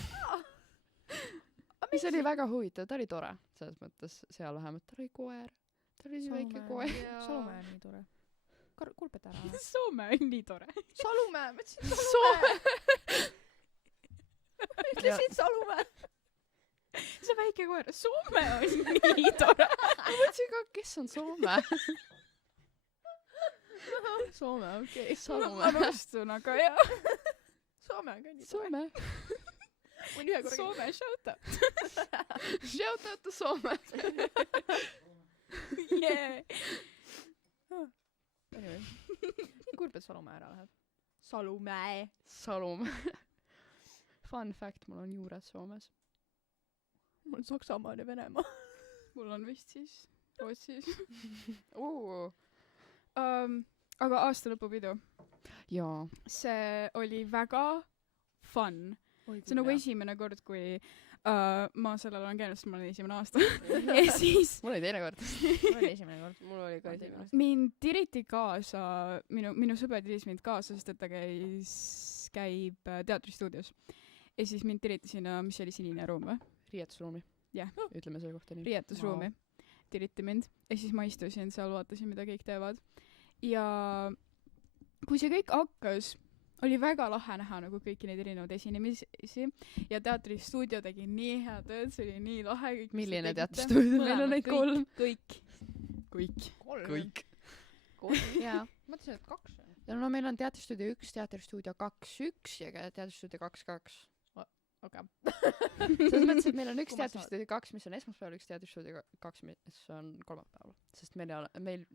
mis oli väga huvitav, ta oli tore selles mõttes seal vähemalt, tal oli koer, ta oli nii väike koer. Salumäe on nii tore. Kulpeta ära. Soome on nii tore. Salumäe, ma ütlesin Soome. ütlesin Salumäe. see väike koer, Soome on nii tore. ma mõtlesin ka, kes on Soome. Soome, okei. ma Salumäe. nõustun, aga jah. Soome on ka nii tore. Soome. Võin ühe korra Soome shout out. Shout out to Soome. Yeah. Anyway. nii kurb, et Salumäe ära läheb. Salumäe. Salumäe. Fun fact, mul on juured Soomes. mul on Saksamaa ja Venemaa. mul on vist siis Rootsis. Aga aastalõpupidu. jaa. see oli väga fun. see on nagu esimene kord, kui ma sellel olen käinud, sest mul on esimene aasta. ja siis mul oli teine kord. mul oli esimene kord. mul oli ka esimene. mind tiriti kaasa, minu sõber tiris mind kaasa, sest et ta käib teatristuudios. ja siis mind tiriti sinna, mis see oli, Sinine ruum või? riietusruumi. Jah. ütleme selle kohta nii. riietusruumi tiriti mind. ja siis ma istusin seal, vaatasin, mida kõik teevad. ja kui see kõik hakkas, oli väga lahe näha nagu kõiki neid erinevaid esinemisi ja teatristuudio tegi nii hea tööd, see oli nii lahe. milline teatristuudio? meil on neid 3. kõik. kõik. jaa. mõtlesin, et 2 on. ja no meil on teatristuudio 1, teatristuudio 2.1 ja ka teatristuudio 2.2. okei. selles mõttes, et meil on üks Kui ma teatristuudio 2, mis on esmaspäeval, üks teatristuudio 2, mis on kolmapäeval. sest meil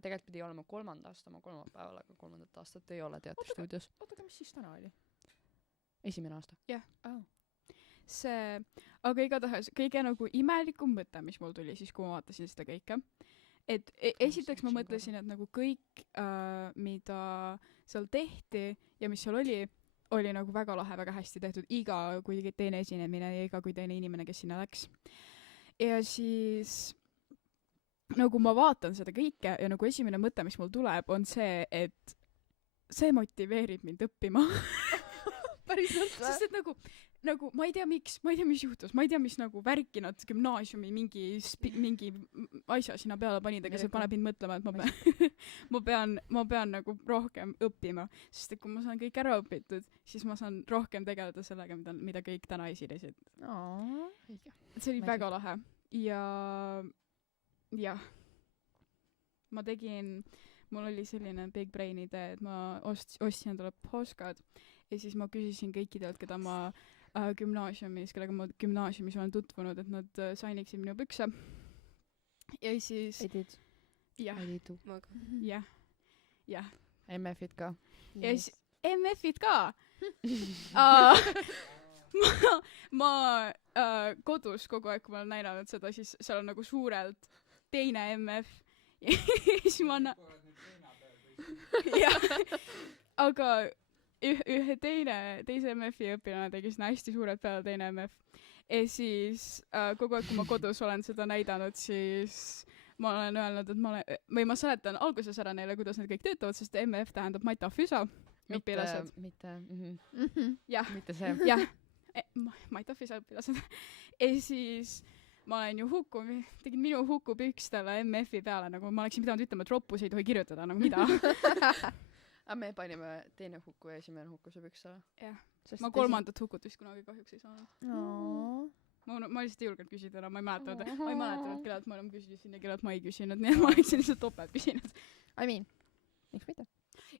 tegelikult pidi olema 3. aasta oma kolmapäeval, aga 3. aastat ei ole teatristuudios. oota, aga mis siis täna oli? esimene aasta. see, aga igatahes kõige nagu imelikum mõte, mis mul tuli siis, kui ma vaatasin seda kõike, et esiteks ma mõtlesin, et nagu kõik, mida seal tehti ja mis seal oli nagu väga lahe, väga hästi tehtud, iga kui teine esinemine ja iga kui teine inimene, kes sinna läks. ja siis nagu ma vaatan seda kõike ja nagu esimene mõte, mis mul tuleb, on see, et see motiveerib mind õppima. päriselt või? sest et nagu ma ei tea miks, ma ei tea, mis juhtus, ma ei tea, mis nagu värki nad gümnaasiumi mingi asja sinna peale panid, aga see paneb mind mõtlema, et ma pean nagu rohkem õppima, sest et kui ma saan kõik ära õpitud, siis ma saan rohkem tegeleda sellega, mida kõik täna esinesid. see oli väga lahe ja jah, mul oli selline big brain idee, et ma ostsin endale postcard ja siis ma küsisin kõikidelt, keda ma kellega ma gümnaasiumis olen tutvunud, et nad sainiksid minu pükse. ja siis jah, MF-id ka. ja siis MF-id ka. ma kodus kogu aeg, kui ma olen näidanud seda, siis seal on nagu suurelt teine MF ja siis ma jah, aga ühe teise MF-i õpilane tegi sinna hästi suured peale, teine MF. ja siis kogu aeg, kui ma kodus olen seda näidanud, siis ma olen öelnud, et ma seletan alguses ära neile, kuidas need kõik töötavad, sest MF tähendab Mata Füsa õpilased. jah, mitte see. jah, Mata Füsa õpilased. ja siis ma olen ju tegin minu hukupükstele MF-i peale, nagu ma oleksin pidanud ütlema, et roppus ei tohi kirjutada, nagu mida. aga me panime teine Huku ja esimene Huku see pükstele. jah, ma 3. Hukut vist kunagi kahjuks ei saanud. ma lihtsalt ei julgenud küsida enam, ma ei mäletanud, kellelt ma enam küsisin ja kellelt ma ei küsinud, nii et ma oleksin lihtsalt topelt küsinud. I mean, miks mitte?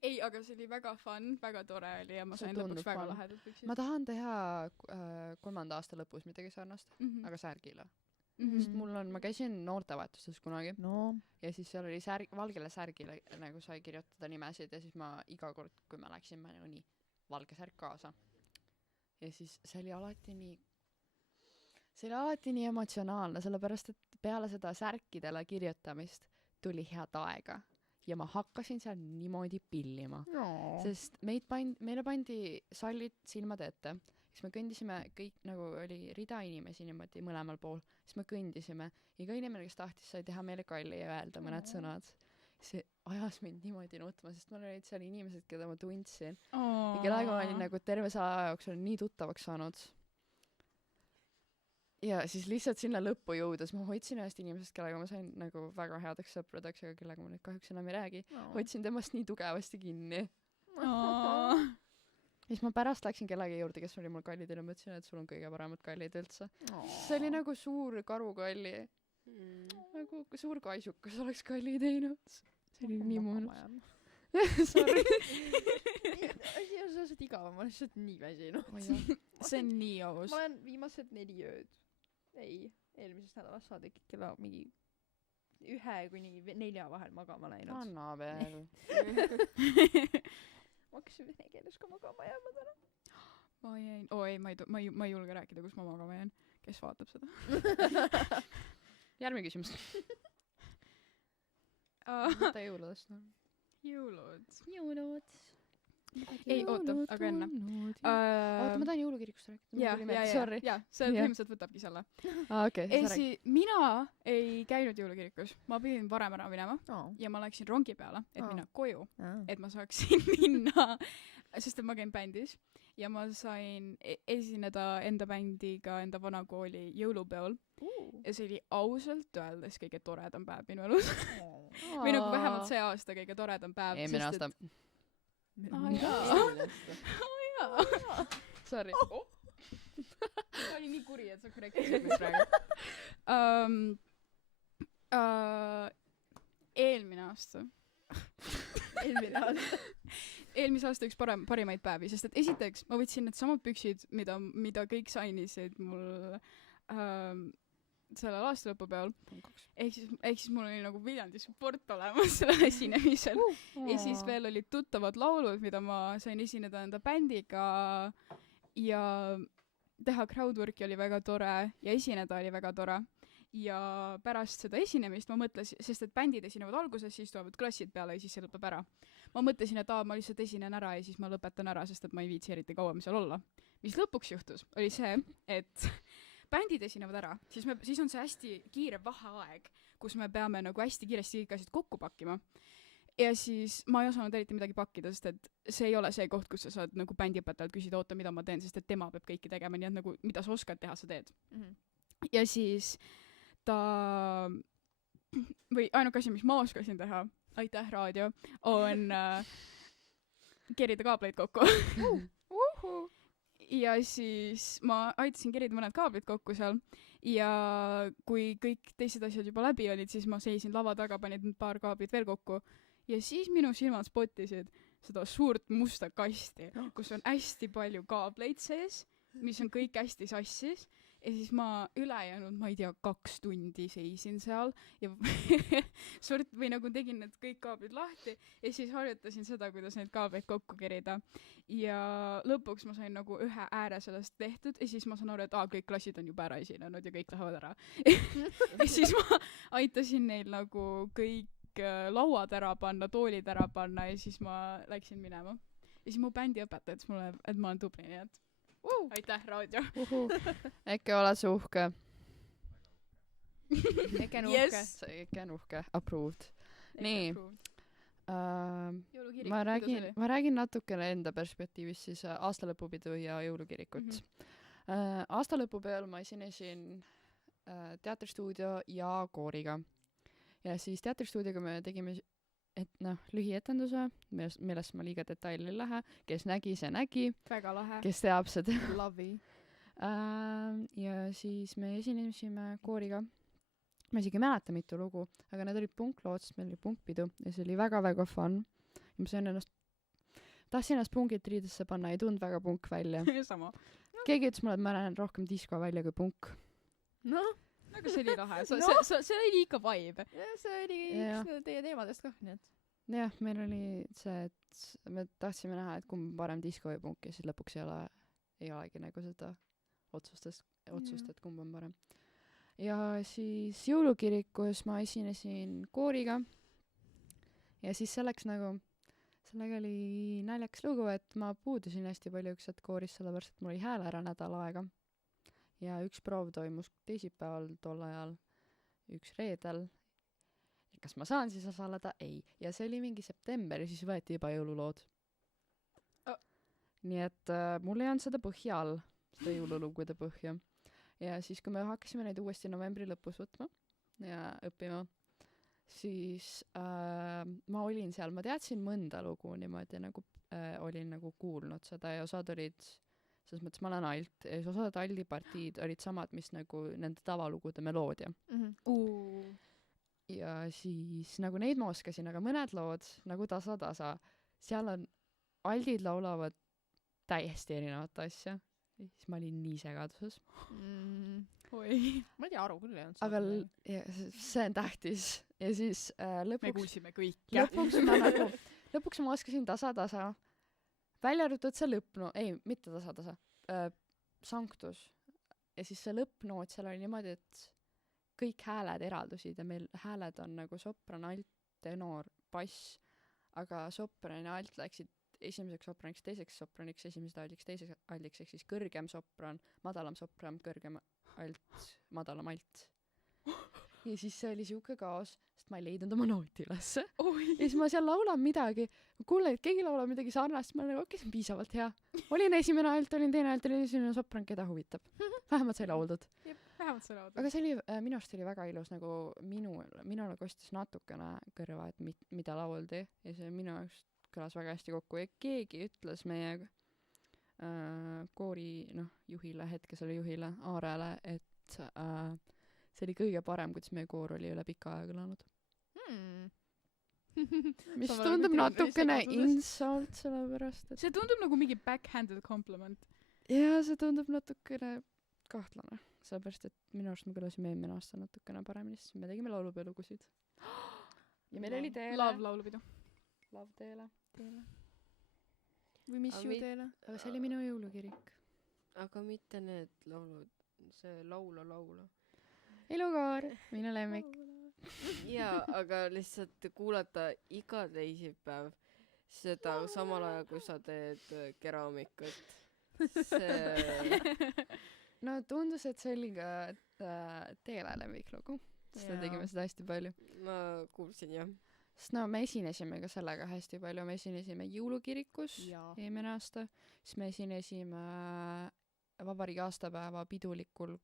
ei, aga see oli väga fun, väga tore oli ja ma sain lõpuks väga lahedalt püksid. ma tahan teha 3. aasta lõpus midagi sarnast, aga särgile. sest ma käisin noortevahetuses kunagi ja siis seal oli valgele särgile nagu sai kirjutada nimesid ja siis ma iga kord, kui ma läksin, ma nagu nii valge särk kaasa. ja siis see oli alati nii emotsionaalne, sellepärast et peale seda särkidele kirjutamist tuli head aega ja ma hakkasin seal niimoodi pillima, sest meile pandi sallid silmade ette. siis me kõndisime kõik, nagu oli rida inimesi niimoodi mõlemal pool, siis me kõndisime. iga inimene, kes tahtis, sai teha meile kalli ja öelda mõned sõnad. see ajas mind niimoodi nutma, sest mul olid seal inimesed, keda ma tundsin. ja kellega ma olin nagu terve selle aja jooksul nii tuttavaks saanud. ja siis lihtsalt sinna lõppu jõudes ma hoidsin ühest inimesest, kellega ma sain nagu väga headeks sõpradeks, aga kellega ma nüüd kahjuks enam ei räägi. Hoidsin temast nii tugevasti kinni. Siis ma pärast läksin kellegi juurde, kes oli mul kallid ja mõtlesin, et sul on kõige paremad kallid üldse. See oli nagu suur karukalli. Nagu suur kaisukas oleks kalli teinud. See oli nii mõnus. Sorry. Asi on sellised igav, ma olen lihtsalt nii väsinud. See on nii aus. Ma olen viimased 4 ööd. Eelmisest nädalast saadik kella mingi 1 kuni 4 vahel magama läinud. Anna veel. Ma hakkasin vene keeles ka magama jääma täna. Ma jäin, ma ei julge rääkida, kus ma magama jään. Kes vaatab seda? Järgmine küsimus. Mida jõuludest on? Jõulud. Ei, oota, aga enne. Oota, ma tahan jõulukirikust rääkida. Ja, see põhimõtteliselt võtabki selle. Mina ei käinud jõulukirikus. Ma pidin varem ära minema ja ma läksin rongi peale, et minna koju, et ma saaksin minna, sest et ma käin bändis ja ma sain esineda enda bändiga enda vanakooli jõulupeol. Ja see oli ausalt öeldes kõige toredam päev minu elus. Või nagu vähemalt see aasta kõige toredam päev. Eelmine aasta. Jaa. Sorry. Oli nii kuri, et sa korrektisid mis praegu. Eelmine aasta. Eelmise aasta üks parimaid päevi, sest et esiteks ma võtsin need samad püksid, mida kõik sainisid mul sellel aastalõpupeol. Ehk siis mul oli nagu Viljandis sport olemas selle esinemisel. Ja siis veel olid tuttavad laulud, mida ma sain esineda enda bändiga ja teha crowdworki oli väga tore ja esineda oli väga tore. Ja pärast seda esinemist ma mõtlesin, sest et bändid esinevad alguses, siis tulevad klassid peale ja siis see lõpeb ära. Ma mõtlesin, et ma lihtsalt esinen ära ja siis ma lõpetan ära, sest et ma ei viitsi eriti kauem seal olla. Mis lõpuks juhtus, oli see, et bändid esinevad ära, siis on see hästi kiire vaheaeg, kus me peame nagu hästi kiiresti kõik asjad kokku pakkima. Ja siis ma ei osanud eriti midagi pakkida, sest et see ei ole see koht, kus sa saad nagu bändiõpetajalt küsida, oota, mida ma teen, sest et tema peab kõiki tegema, nii et nagu, mida sa oskad teha, sa teed. Ja siis ainuke asi, mis ma oskasin teha, aitäh raadio, on kerida kaableid kokku. Ja siis ma aitasin kerida mõned kaablid kokku seal ja kui kõik teised asjad juba läbi olid, siis ma seisin lava taga, panin paar kaablit veel kokku ja siis minu silmad spottisid seda suurt musta kasti, kus on hästi palju kaableid sees, mis on kõik hästi sassis ja siis ma ülejäänud, ma ei tea, 2 tundi seisin seal ja või nagu tegin need kõik kaablid lahti ja siis harjutasin seda, kuidas neid kaableid kokku kerida ja lõpuks ma sain nagu ühe ääre sellest tehtud ja siis ma saan aru, et kõik klassid on juba ära esinenud ja kõik lähevad ära. Ja siis ma aitasin neil nagu kõik lauad ära panna, toolid ära panna ja siis ma läksin minema. Ja siis mu bändi õpetajad mulle, et ma olen tubli, nii et aitäh, raadio. Äkki oled sa uhke? Äkki on uhke. Äkki on uhke. Approved. Nii. Jõulukirik, ma räägin natukene enda perspektiivist siis aastalõpupidu ja jõulukirikut. Aastalõpupeol ma esinesin teatristuudio ja kooriga. Ja siis teatristuudioga me tegime lühietenduse, millest ma liiga detaili ei lähe. Kes nägi, see nägi. Väga lahe. Kes teab, see teab. Lovi. Ja siis me esinesime kooriga. Ma isegi ei mäleta mitu lugu, aga need olid punklood, sest meil oli punkpidu ja see oli väga-väga fun. Ja ma tahtsin ennast pungilt riidesse panna, ei tundnud väga punk välja. Sama. Keegi ütles mulle, et ma näen rohkem disko välja kui punk. Aga see oli lahe. See oli ikka vibe. Ja see oli üks teie teemadest kah, nii et. Jah, meil oli see, et me tahtsime näha, et kumb parem disko või punk ja siis lõpuks ei olegi nagu seda otsust, et kumb on parem. Ja siis jõulukirikus ma esinesin kooriga ja siis sellega oli naljakas lugu, et ma puudusin hästi palju üks hetk kooris, sellepärast, et mul oli hääl ära nädal aega. Ja üks proov toimus teisipäeval tol ajal, üks reedel. Kas ma saan siis osaleda? Ei. Ja see oli mingi september ja siis võeti juba jõululood. Nii et mul ei olnud seda põhja all, seda jõululugude põhja. ja siis, kui me hakkasime neid uuesti novembri lõpus võtma ja õppima, siis ma olin seal, ma teadsin mõnda lugu niimoodi nagu olin nagu kuulnud seda ja osad olid, selles mõttes ma olen alt ja siis osad aldi partiid olid samad, mis nagu nende tavalugude meloodia. Ja siis nagu neid ma oskasin, aga mõned lood nagu Tasa, seal on, aldid laulavad täiesti erinevat asja. Siis ma olin nii segaduses. oi. Ma ei tea, aru küll ei olnud. Aga see on tähtis. Ja siis Me kuulsime kõike. lõpuks ma oskasin Tasa. Välja arvatud see lõppnoot, ei, mitte Tasa. Sanctus. Ja siis see lõppnoot seal oli niimoodi, et kõik hääled eraldusid ja meil hääled on nagu sopran, alt, tenor, bass, aga sopran ja alt läksid esimeseks sopraniks, teiseks sopraniks, esimesed aldiks, teiseks aldiks, ehk siis kõrgem sopran, madalam sopran, kõrgem alt, madalam alt. Ja siis see oli siuke kaos, sest ma ei leidnud oma nooti ülesse. Ja siis ma seal laulan midagi, kuulen, et keegi laulab midagi sarnast, ma olen okei, see on piisavalt hea. Olin esimene alt, olin teine alt, olin esimene sopran, keda huvitab. Vähemalt sai lauldud. Vähemalt sai lauldud. Aga see oli, minu arust oli väga ilus, nagu minule kostis natukene kõrva, et mida lauldi. Ja see minu jaoks kõlas väga hästi kokku ja keegi ütles meie koori juhile, hetkesele juhile, Aarele, et see oli kõige parem, kuidas meie koor oli üle pika aja kõlanud. Mis tundub natukene insult, sellepärast, et see tundub nagu mingi backhanded compliment. ja see tundub natukene kahtlane, sellepärast, et minu arust me kõlasime eelmine aasta natukene paremini, sest me tegime laulupeolugusid. Ja meil oli teele. Laulupidu. Love teele. või mis ju teele? Aga see oli minu jõulukirik. Aga mitte need laulud, see laula. Elukaar, minu lemmik. Jaa, aga lihtsalt kuulata iga teisipäev seda samal ajal, kui sa teed keraamikat. See... No tundus, et see oli ka teele lemmiklugu, sest me tegime seda hästi palju. Ma kuulsin, jah. Sest me esinesime ka sellega hästi palju, me esinesime jõulukirikus eelmine aasta, siis me esinesime vabariigi aastapäeva pidulikul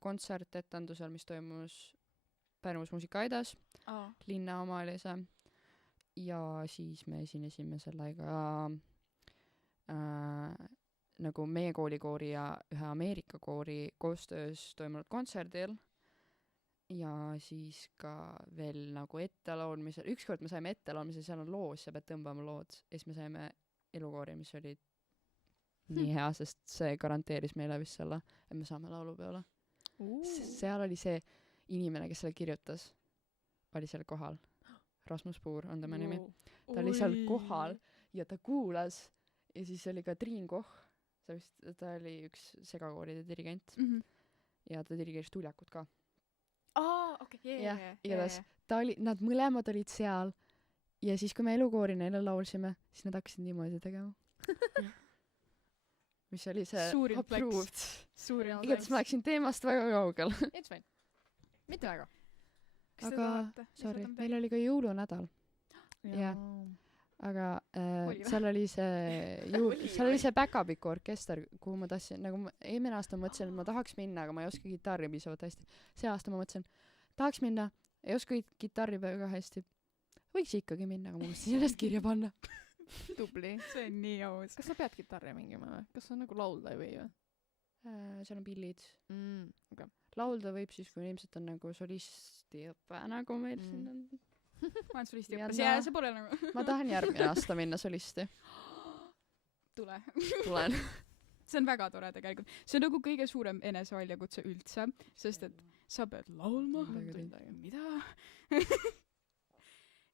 kontsertetendusel, mis toimus Pärnus Muusikaaidas, linna oma oli see, ja siis me esinesime sellega nagu meie kooli ja ühe Ameerika koori koostöös toimunud kontserdil. Ja siis ka veel nagu ettelaulmisel, ükskord me saime ettelaulmisel, seal on loos, sa pead tõmbama lood, ja siis me saime elukoori, mis oli nii hea, sest see garanteeris meile vist selle, et me saame laulupeole. Seal oli see inimene, kes selle kirjutas, oli seal kohal. Rasmus Puur on tema nimi. Ta oli seal kohal ja ta kuulas ja siis oli ka Triin Koch, ta oli üks segakooride dirigent ja ta dirigeeris Tuljakut ka. Igatahes nad mõlemad olid seal ja siis, kui me elukoori neile laulsime, siis nad hakkasid niimoodi tegema. Mis oli see Suur approved. Igatahes ma läksin teemast väga kaugel. It's fine. Mitte väga. Aga, sorry, meil oli ka jõulunädal. Jah. Aga seal oli see päkapiku orkester, kuhu ma tahtsin, nagu eelmine aasta mõtlesin, et ma tahaks minna, aga ma ei oska kitarri piisavalt hästi. See aasta ma mõtlesin, tahaks minna, ei oska kitarri väga hästi. Võiks ikkagi minna, aga ma mõtlesin sellest kirja panna. Tubli. See on nii aus. Kas sa pead kitarri mängima või? Kas see on nagu laulda või? Seal on pillid. Okay. Laulda võib siis, kui inimesed on nagu solistiõppe, nagu meil siin on. Ma olen solisti õppes ja see pole nagu. Ma tahan järgmine aasta minna solisti. Tulen. See on väga tore tegelikult. See on nagu kõige suurem eneseväljakutse üldse, sest et sa pead laulma. Mida?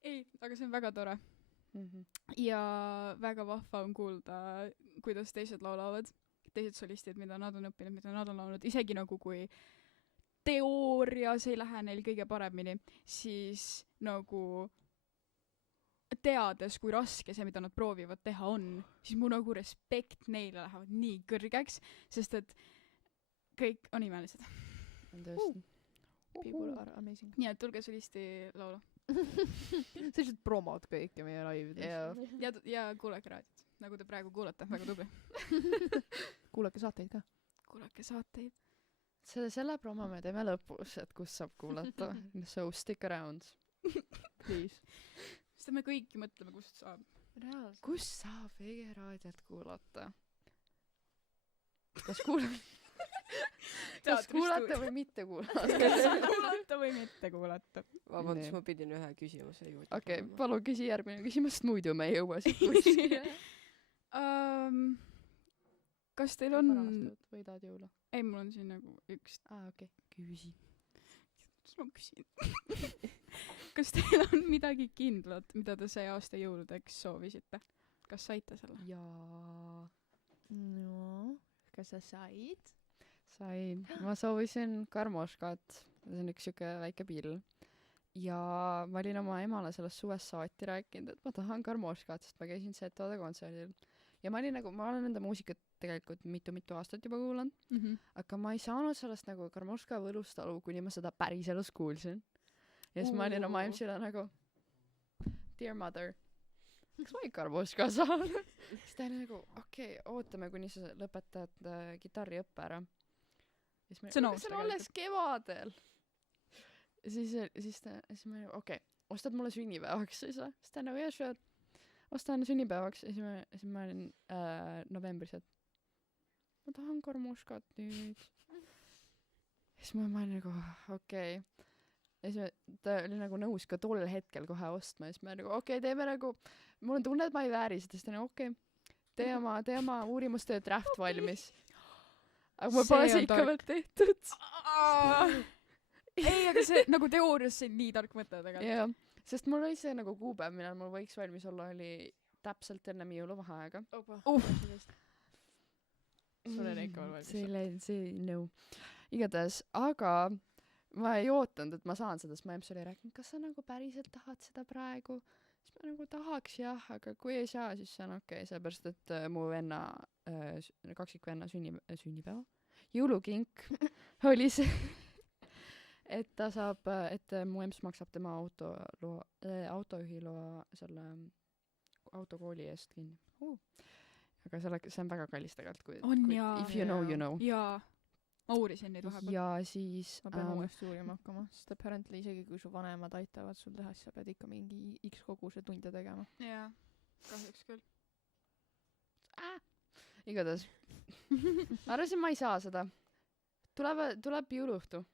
Ei, aga see on väga tore. Ja väga vahva on kuulda, kuidas teised laulavad, teised solistid, mida nad on õppinud, mida nad on laulnud, isegi nagu kui teoorias ei lähe neil kõige paremini, siis nagu teades, kui raske see, mida nad proovivad teha on, siis mu nagu respekt neile lähevad nii kõrgeks, sest et kõik on imelised. People are amazing. Nii, et tulge solisti laulu. Sellised promod kõike meie laivides. Ja kuulake raadiot, nagu te praegu kuulate, väga tubli. Kuulake saateid ka. Kuulake saateid. selle promo me teeme lõpus, et kus saab kuulata. So stick around. Please. sest me kõiki mõtleme, kust saab. reaalselt . kus saab VG raadiot kuulata? kas kuulata või mitte kuulata? kuulata või mitte kuulata. vabandust , Nii. ma pidin ühe küsimuse juurde okei , palun küsi järgmine küsimus , muidu me ei jõua siit kuskile . Kas teil on , või tahad jõulu ? ei mul on siin nagu üks , okei . küsi . mis ma küsin kas teil on midagi kindlat , mida te see aasta jõuludeks soovisite ? kas saite selle ? jaa . no , kas sa said ? sain . ma soovisin karmoškat . see on üks siuke väike pill . ja ma olin oma emale sellest suvest saati rääkinud , et ma tahan karmoškat , sest ma käisin Setoode kontserdil . ja ma olin nagu , ma olen enda muusikat tegelikult mitu-mitu aastat juba kuulanud , aga ma ei saanud sellest nagu karmoška võlust aru , kuni ma seda päriselus kuulsin . ja siis ma olin oma emsile nagu Dear mother , kas ma ei karmoška saan ? siis ta oli nagu okei , ootame , kuni sa lõpetad kitarriõppe ära . See on aus see on alles kevadel . ja siis ma olin okei , ostad mulle sünnipäevaks siis või ? siis ta nagu yeah sure , ostan sünnipäevaks . ja siis ma olin novembris , et ma tahan karmoškat nüüd . siis ma olin nagu okei . ja siis ta oli nagu nõus ka tol hetkel kohe ostma ja siis ma nagu okei , teeme nagu , mul on tunne , et ma ei vääri seda , siis ta nagu okei , tee oma uurimustöö draft valmis . aga mul See pole on see ikka tark. veel tehtud . ei , aga see nagu teoorias see on nii tark mõte tegelikult . jah , sest mul oli see nagu kuupäev , millal mul võiks valmis olla , oli täpselt enne jõuluvaheaega . Sul oli ikka veel valmis. see no igatahes , aga ma ei ootanud , et ma saan seda , sest mu emps oli rääkinud , kas sa nagu päriselt tahad seda praegu . siis ma nagu tahaks jah , aga kui ei saa , siis see on okei , sellepärast et mu venna , kaksikvenna sünnipäeva , jõulukink oli see , et ta saab , et mu emps maksab tema autojuhiloa selle autokooli eest kinni . aga see on väga kallis tegelikult , kui on jaa . if you know , you know . jaa . ma uurisin neid vahepeal . ja siis ma pean uuesti uurima hakkama , sest apparently isegi kui su vanemad aitavad sul teha , siis sa pead ikka mingi X koguse tunde tegema . jaa , kahjuks küll . igatahes ma arvasin , ma ei saa seda . tuleb jõuluõhtu ,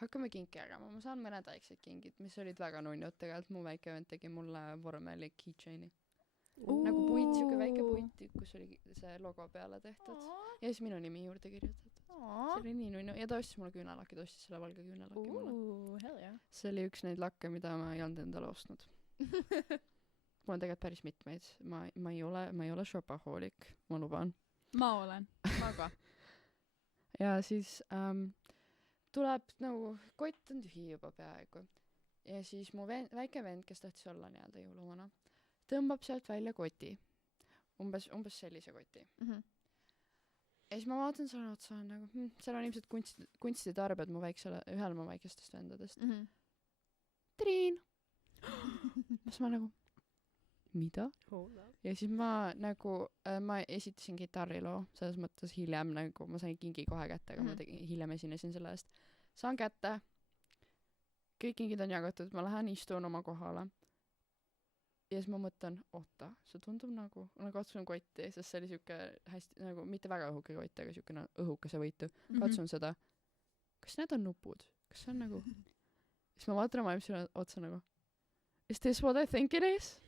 hakkame kinke jagama , ma saan mõned väiksed kingid , mis olid väga nunnud tegelikult , mu väike vend tegi mulle vormeli keychain'i . nagu puit , siuke väike puit , kus oli see logo peale tehtud ja siis minu nimi juurde kirjutatud . see oli nii nunnu ja ta ostis mulle küünalakki , ta ostis selle valge küünalaki mulle . hell yeah . see oli üks neid lakke , mida ma ei olnud endale ostnud . mul on tegelikult päris mitmeid , ma ei ole shopaholic , ma luban . ma olen . ma ka . ja siis tuleb nagu , kott on tühi juba peaaegu . ja siis mu väike vend , kes tahtis olla nii-öelda jõuluvana , tõmbab sealt välja koti . umbes sellise koti . ja siis ma vaatan selle otsa , nagu seal on ilmselt kunstitarbijad mu väiksele , ühel mu väikestest vendadest . Triin . siis ma nagu , mida ? ja siis ma nagu , ma esitasin kitarriloo , selles mõttes hiljem nagu ma sain kingi kohe kätte , aga ma hiljem esinesin selle eest . saan kätte , kõik kingid on jagatud , ma lähen istun oma kohale . ja siis ma mõtlen , oota , see tundub nagu , ma katsun kotti , sest see oli siuke hästi nagu mitte väga õhuke kott , aga siukene õhukesevõitu . katsun seda . kas need on nupud ? kas see on nagu ? siis ma vaatan oma emsile otsa nagu Is this what I think it is ?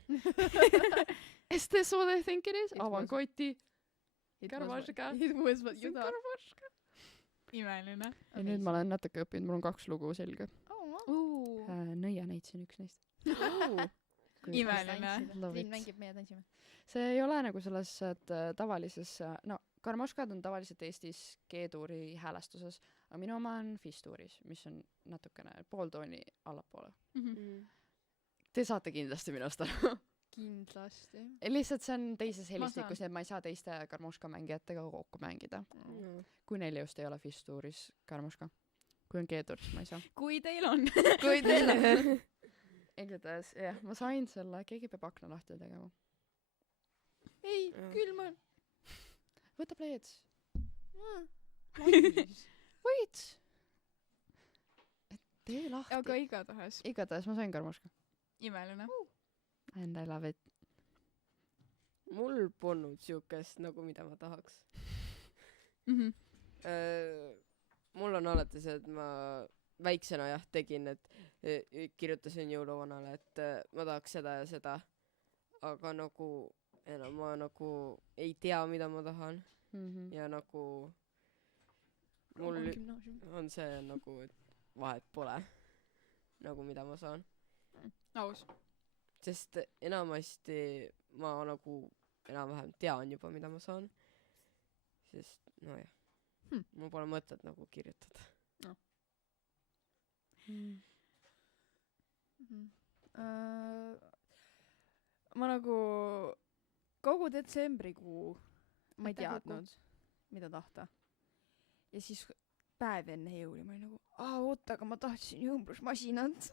Is this what I think it is ? avan koti . karvaška . It was what you thought . imeline . ja nüüd ma olen natuke õppinud , mul on 2 lugu selge . nõia näitasin üks neist . imeline . Love Triin it. mängib , meie tantsime . see ei ole nagu selles , et tavalises , no karmoškad on tavaliselt Eestis G-tuuri häälestuses , aga minu oma on Fis-tuuris , mis on natukene pool tooni allapoole . Te saate kindlasti minust aru . kindlasti . lihtsalt see on teises saan. helistikus , nii et ma ei saa teiste karmoška mängijatega kokku mängida . kui neil just ei ole Fis-tuuris karmoška . kui on G-tuur , siis ma ei saa . kui teil on . kui teil on . igatahes jah , ma sain selle , keegi peab akna lahti tegema . ei , külm on . võta pleets . Võid . võid . tee lahti. aga igatahes igatahes ma sain karmuska. imeline And I love it. mul polnud siukest nagu mida ma tahaks. mm . Mul on alati see, et ma väiksena jah tegin, et kirjutasin jõuluvanale, et ma tahaks seda ja seda, aga nagu enam ma nagu ei tea, mida ma tahan ja nagu mul on see nagu, et vahet pole nagu mida ma saan, aus . sest enamasti ma nagu enam-vähem tean juba, mida ma saan, sest nojah mul pole mõtet nagu kirjutada. Ma nagu kogu detsembrikuu ma ei teadnud, mida tahta. Ja siis päev enne jõuli ma olin nagu, oota, aga ma tahtsin ju õmblusmasinat.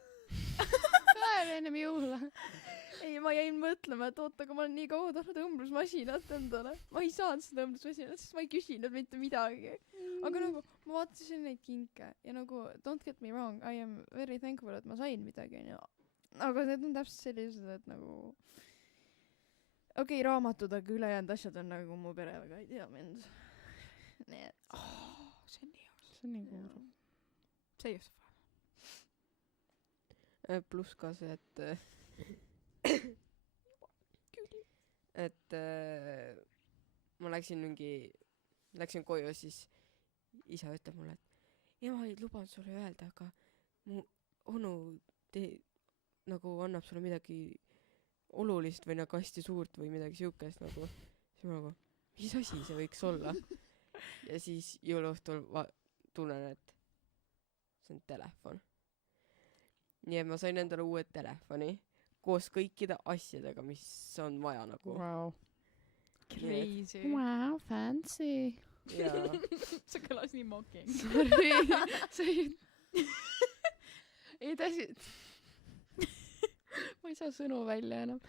Päev ennem jõule. Ei, ma jäin mõtlema, et oota, aga ma olen nii kaua tahtnud õmblusmasinat endale. Ma ei saanud seda õmblusmasinat, sest ma ei küsinud mitte midagi. Aga nagu ma vaatasin neid kinke ja nagu don't get me wrong, I am very thankful, et ma sain midagi. Aga need on täpselt sellised, et nagu okei, raamatud, aga ülejäänud asjad on nagu mu pere väga ei tea mind. Nii et see on nii aus . See on nii kurb. see just . Pluss ka see, et ma läksin koju, siis isa ütleb mulle, et ema ei lubanud sulle öelda, aga mu onu nagu annab sulle midagi olulist või nagu hästi suurt või midagi siukest nagu. Siis ma nagu, mis asi see võiks olla? Ja siis jõuluõhtul tunnen, et see on telefon. Nii et ma sain endale uue telefoni koos kõikide asjadega, mis on vaja nagu. Wow. Crazy . Wow, fancy. Jaa. see kõlas nii mocking . Sorry. See ei tõsi- ma ei saa sõnu välja enam.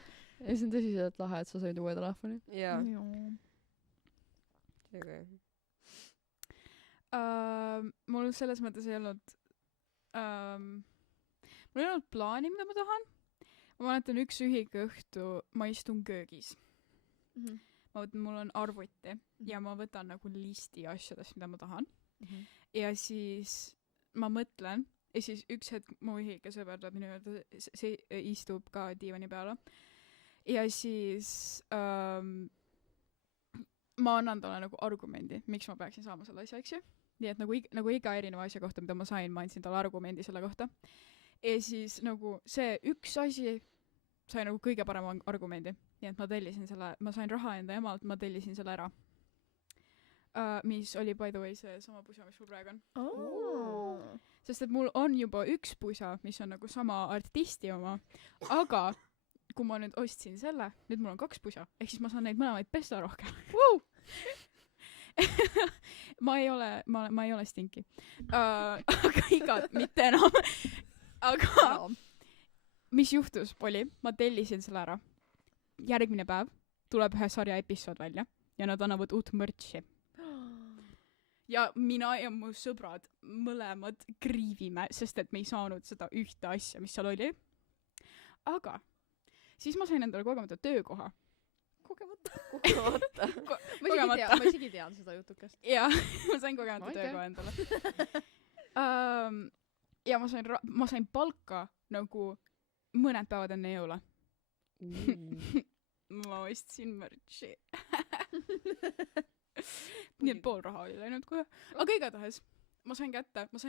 Ja see on tõsiselt lahe, et sa said uue telefoni. Jaa. Mul selles mõttes ei olnud mul ei olnud plaani, mida ma tahan. Ma mäletan üks ühikaõhtu ma istun köögis. Mul on arvuti ja ma võtan nagu listi asjadest, mida ma tahan. Ja siis ma mõtlen ja siis üks hetk mu ühikasõber tuleb minu juurde, see istub ka diivani peale. Ja siis ma annan talle nagu argumendi, miks ma peaksin saama selle asja, eks ju. Nii et nagu iga erineva asja kohta, mida ma sain, ma andsin talle argumendi selle kohta. Ja siis nagu see üks asi sai nagu kõige parema argumendi. Nii et ma tellisin selle, ma sain raha enda emalt, ma tellisin selle ära. Mis oli by the way see sama pusa, mis mul praegu on. Sest et mul on juba üks pusa, mis on nagu sama artisti oma, aga kui ma nüüd ostsin selle, nüüd mul on 2 pusa, ehk siis ma saan neid mõlemaid pesta rohkem. ma ei ole stinky. Aga mitte enam. Aga mis juhtus oli, ma tellisin selle ära. Järgmine päev tuleb ühe sarja episood välja ja nad annavad uut mürtsi. Ja mina ja mu sõbrad mõlemad kriivime, sest et me ei saanud seda ühte asja, mis seal oli. Aga siis ma sain endale kogemata töökoha. Kogemata. Kogemata. Ma isegi tean seda jutukest. Jaa, ma sain kogemata töökoha endale. Ja ma sain palka nagu mõned päevad enne jõule. Ma ostsin mürtsi. Nii et pool raha oli läinud kohe. Aga igatahes, ma sain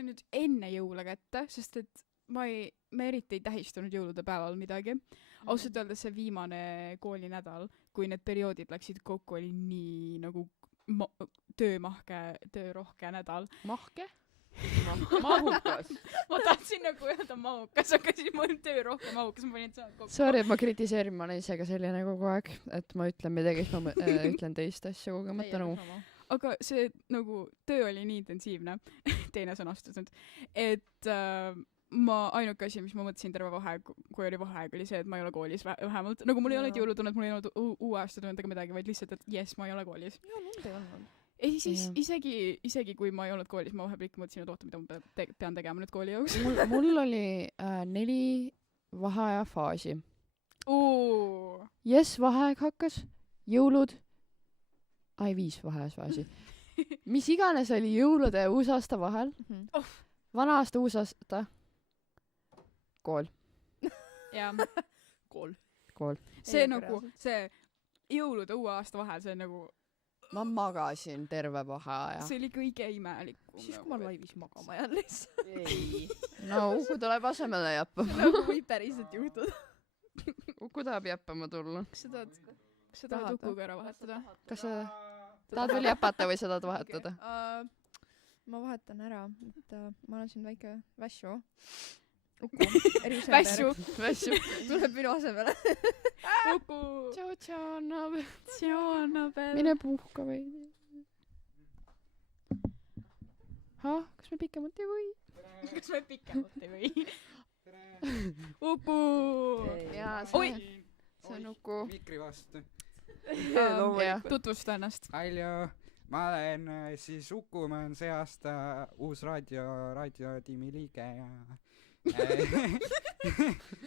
nüüd enne jõule kätte, sest et me eriti ei tähistunud jõulude päeval midagi. Ausalt öeldes see viimane koolinädal, kui need perioodid läksid kokku, oli nii nagu töörohke nädal. Mahke? Mahukas. Ma tahtsin nagu öelda mahukas, aga siis ma olin töörohke mahukas, ma panin saanud kokku. Sorry, et ma kritiseerin, ma olen ise ka selline kogu aeg, et ma ütlen midagi, siis ma ütlen teist asja kogemata nagu. Aga see nagu töö oli nii intensiivne, teine sõnastus nüüd, et ma ainuke asi, mis ma mõtlesin terve vaheaeg, kui oli vaheaeg, oli see, et ma ei ole koolis vähemalt. Nagu mul ei olnud jõulutunnet, mul ei olnud uue aasta tunnet ega midagi, vaid lihtsalt, et yes, ma ei ole koolis. Jaa, mul ei olnud. ei siis Jah. isegi kui ma ei olnud koolis, ma vahepeal ikka mõtlesin, et oota, mida ma pean tegema nüüd kooli jaoks. mul oli 4 vaheaja faasi. Jess, vaheaeg hakkas, jõulud, 5 vaheajas faasi. Mis iganes oli jõulude ja uusaasta vahel, vana aasta, uusaasta, kool. jaa. Kool. see Ei, nagu, reaalselt. see jõulude uue aasta vahel, see nagu, Ma magasin terve vaheaja. see oli kõige imelikum. siis kui ma laivis magama jään lihtsalt. No Uku tuleb asemele jäppama. nagu võib päriselt juhtuda. Uku tahab jäppama tulla. kas sa tahad? sa tahad Ukuga ära vahetada? Kas sa tahad veel jäpata või sa tahad vahetada? Ma vahetan ära, et ma olen siin väike vässu. Uku. Vässu. Tuleb minu asemele. Uku. Tšau, Annabel. mine puhka veidi. Kas me pikemalt ei või? kas me pikemalt ei või? Uku. Jaa, Oi! see on Uku. mikri vastu. Jah. Tutvusta ennast. Hallo, ma olen siis Uku, ma olen see aasta uus raadiotiimi liige ja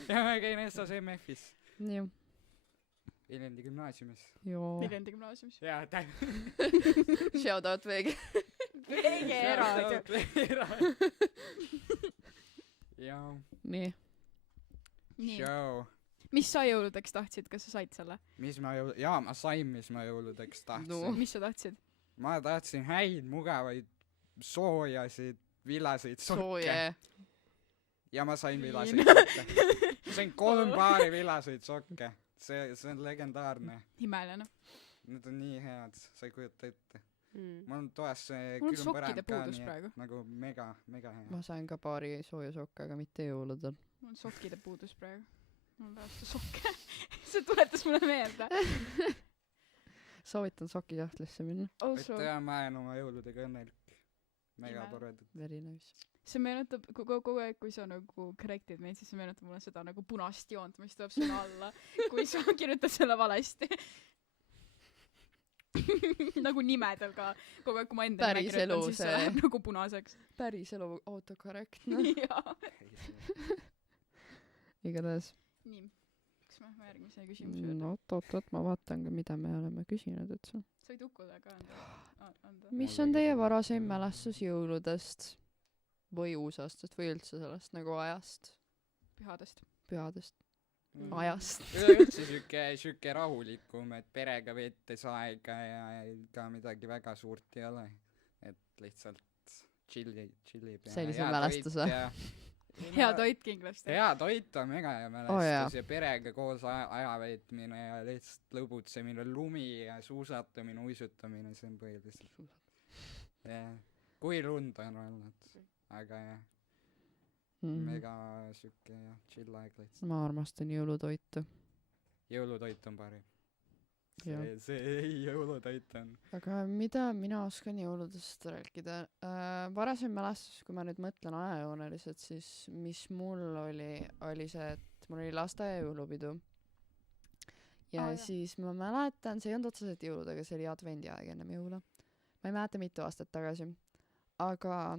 ja ma käin Essas MF-is, Nii. Viljandi gümnaasiumis. Joo. Viljandi gümnaasiumis. jaa, Shout out veegi. Veege eraadio. jaa, Nii. Nii. show. Mis sa jõuludeks tahtsid, kas sa said selle? Ma sain, mis ma jõuludeks tahtsin. No. Mis sa tahtsid? Ma tahtsin häid, mugavaid, soojasid, villaseid sokke. Sooje. Ja ma sain villaseid sokke. Ma sain 3 paari villaseid sokke. See on legendaarne. Imeline. Need on nii head, sa ei kujuta ette. Mm. Mul on toas see Mul on külm sokkide põrand ka, puudus nii praegu. et nagu mega hea. Ma sain ka paari sooja sokke, aga mitte jõuludel. Mul on sokkide puudus praegu. Mul on vastu sokke. see tuletas mulle meelde. Soovitan sokisahtlisse minna. Also, et ma olen oma jõuludega õnnelik. Mega Ime. toredad. Very nice. see meenutab kogu aeg, kui sa nagu correct'id meid, siis see meenutab mulle seda nagu punast joont, mis tuleb sulle alla, kui sa kirjutad selle valesti. nagu nimedel ka. Kogu aeg, kui ma enda nime Päris kirjutan, elu siis see see. läheb nagu punaseks. Päris elu autokorrektne. jaa. Igatahes. Nii. Kas me lähme järgmise küsimuse juurde? No oot, ma vaatan ka, mida me oleme küsinud üldse. Sa võid Ukule ka anda. Mis on teie varaseim mälestus jõuludest või uusaastast või üldse sellest nagu ajast, Pühadest. pühadest, Mm. ajast? üleüldse siuke rahulikum, et perega veetes aega ja ka midagi väga suurt ei ole. Et lihtsalt chillib ja See oli su hea mälestus toit või? ja- Hea toit kindlasti. hea toit on mega hea Oh, jaa. mälestus ja perega koos aja veetmine ja lihtsalt lõbutsemine, lumi ja suusatamine, uisutamine, see on põhiliselt. jah, kui lund on olnud, aga jah, mega siuke jah, chill aeg lihtsalt. Ma armastan jõulutoitu. Jõulutoit on parim. Jah. see jõulutoit on. Aga mida mina oskan jõuludest rääkida? Varasem mälestus, kui ma nüüd mõtlen ajajooneliselt, siis mis mul oli see, et mul oli lasteaia jõulupidu. Ja Aa, jah. siis ma mäletan, see ei olnud otseselt jõulud, aga see oli advendiaeg ennem jõule. Ma ei mäleta mitu aastat tagasi. Aga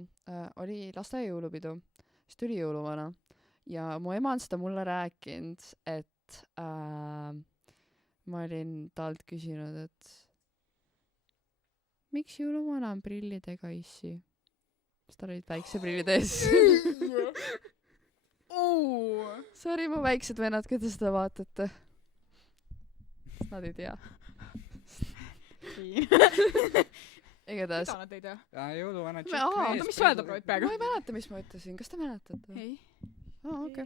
oli lasteaia jõulupidu, siis tuli jõuluvana. Ja mu ema on seda mulle rääkinud, et ma olin talt küsinud, et miks jõuluvana on prillidega issi? Sest tal olid väikseprillid ees. Sorry, mu väiksed vennad, kui te seda vaatate. Nad ei tea. Igatahes. Mida nad ei tea? jõuluvana Oota, mis sa öelda proovid praegu? Ma ei mäleta, mis ma ütlesin. Kas te mäletate? Ei. Okei.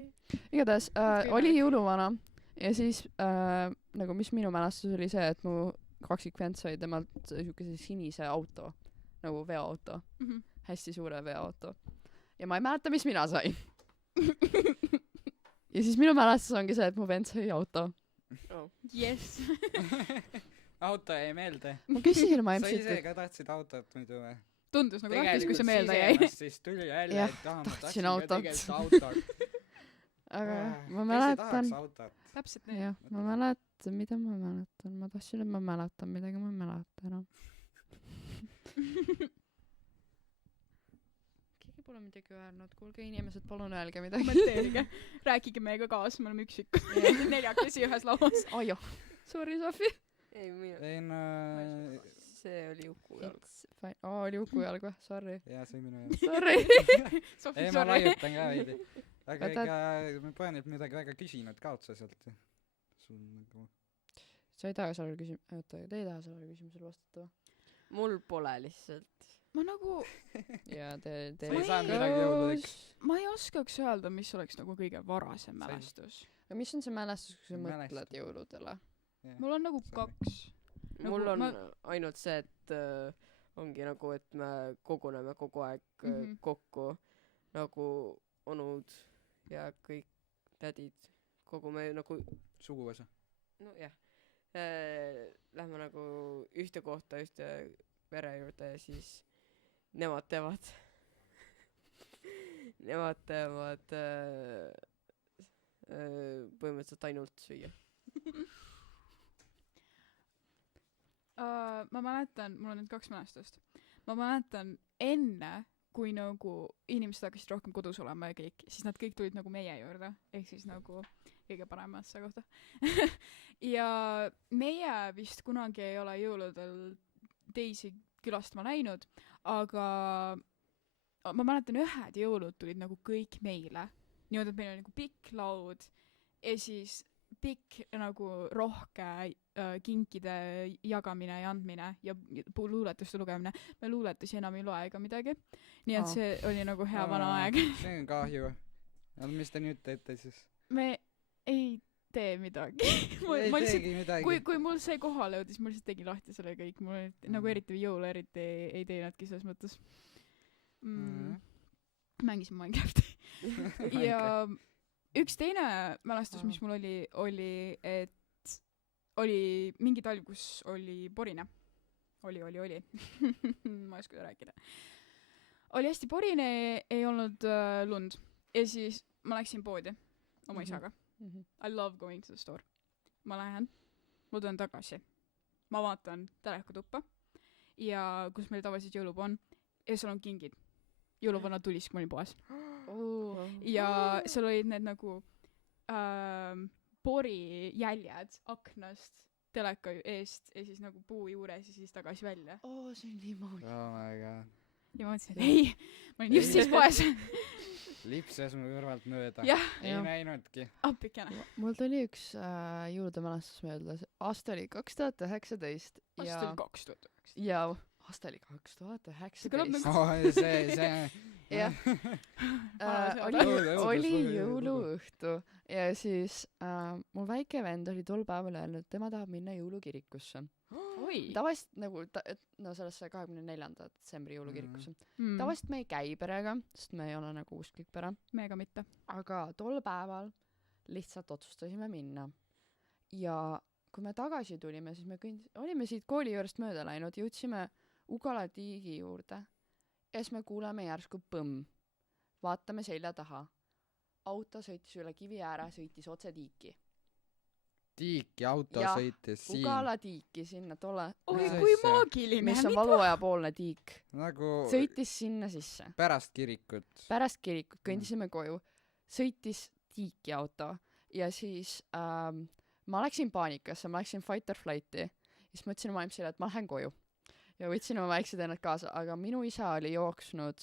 Igatahes oli jõuluvana ja siis nagu mis minu mälestus oli see, et mu kaksikvend sai temalt siukese sinise auto, nagu veoauto, hästi suure veoauto. Ja ma ei mäleta, mis mina sain. Ja siis minu mälestus ongi see, et mu vend sai auto. Yes. auto jäi meelde. Ma küsisin oma sa emsilt, ise et ka tahtsid autot muidu või? Tundus nagu tahtis, kui see meelde jäi. sisemast siis tuli välja, Jah, et ma tahtsin tahtsin ka autot. tegelikult autot. aga jah, ma Kes ei mäletan. tahaks autot? Täpselt nii. Jah, ma mäletan, mida ma mäletan. Ma tahtsin, et ma mäletan midagi, ma ei mäleta enam. keegi pole midagi öelnud, kuulge inimesed, palun öelge midagi. kommenteerige, rääkige meiega kaasa, me oleme üksikud neljakesi ühes lauas. Aijo, sorry Sofi. ei mina ei no see oli Uku jalg oli Uku jalg või? Sorry. jaa see on minu jaoks Sorry. Sofi, ei ma sorry. laiutan ka veidi aga Oota. ega ma pole nüüd midagi väga küsinud ka otseselt sul nagu sa ei taha sellele oota, te ei taha sellele küsimusele vastata või? mul pole lihtsalt ma nagu, jaa, te sa ei saanud midagi jõuludeks ma ei oskaks öelda, mis oleks nagu kõige varasem Sa ei- mälestus. aga mis on see mälestus, kui sa Mälestus. mõtled jõuludele? mul on nagu Sorry. 2. mul Nagu on ma- ainult see et ongi nagu et me koguneme kogu aeg Mhm. kokku nagu onud ja kõik tädid kogu me nagu suguvõsa nojah lähme nagu ühte kohta ühte pere juurde ja siis nemad teevad põhimõtteliselt ainult süüa. Ma mäletan, mul on nüüd 2 mälestust. Ma mäletan enne, kui nagu inimesed hakkasid rohkem kodus olema ja kõik, siis nad kõik tulid nagu meie juurde, ehk siis nagu kõige paremasse kohta. ja meie vist kunagi ei ole jõuludel teisi külastama läinud, aga ma mäletan ühed jõulud tulid nagu kõik meile. Niimoodi, et meil oli nagu pikk laud ja siis pikk nagu rohke kinkide jagamine ja andmine ja luuletuste lugemine. Me luuletusi enam ei loe ega midagi. Nii et see oli nagu hea vana aeg. see on kahju mis te nüüd teete siis Me ei tee midagi. ei teegi midagi kui mul see kohale jõudis, ma lihtsalt tegin lahti selle kõik. Mul nagu eriti jõule eriti ei teinudki selles mõttes. Mängisin Minecrafti. ja üks teine mälestus, mis mul oli, et oli mingi talv, kus oli porine. Oli. ma ei oska rääkida. Oli hästi porine, ei olnud lund. Ja siis ma läksin poodi oma isaga. I love going to the store. Ma lähen, ma tulen tagasi. Ma vaatan telekatuppa ja kus meil tavaliselt jõulupuu on. Ja seal on kingid. Jõuluvana tulis, kui ma olin poes. Ja seal olid need nagu porijäljed aknast teleka eest ja siis nagu puu juures ja siis tagasi välja. see on nii maus. oh my god Ja ma mõtlesin, et ei, ma olin just siis poes. lipses mu kõrvalt mööda Jah. ei Jah. näinudki Appikene. mul tuli üks jõulude mälestus meelde. Aasta oli 2019 Aasta oli 2009. ja aasta oli See kõlab 2019. nagu- see jah. Jõuluõhtu. oli jõuluõhtu ja siis mul väike vend oli tol päeval öelnud, et tema tahab minna jõulukirikusse. Oi. Tavaliselt nagu sellesse 24. detsembri jõulukirikusse. Mm. Tavaliselt me ei käi perega, sest me ei ole nagu usklik pere. Meiega mitte. Aga tol päeval lihtsalt otsustasime minna. Ja kui me tagasi tulime, siis me olime siit kooli juurest mööda läinud, jõudsime Ugala tiigi juurde ja siis me kuuleme järsku põmm. Vaatame selja taha. Auto sõitis üle kivi ääre, sõitis otse tiiki. tiiki auto Jah, sõitis siin Ugala tiiki sinna tolle, Oi, Mis kui asja? maagiline. mis on Mida? valuajapoolne tiik. nagu Sõitis sinna sisse. pärast kirikut Pärast kirikut kõndisime koju. Sõitis tiiki auto ja siis ma läksin paanikasse, ma läksin fight or flight'i. Siis mõtlesin oma emsile, et ma lähen koju. Ja võtsin oma väiksed ennad kaasa, aga minu isa oli jooksnud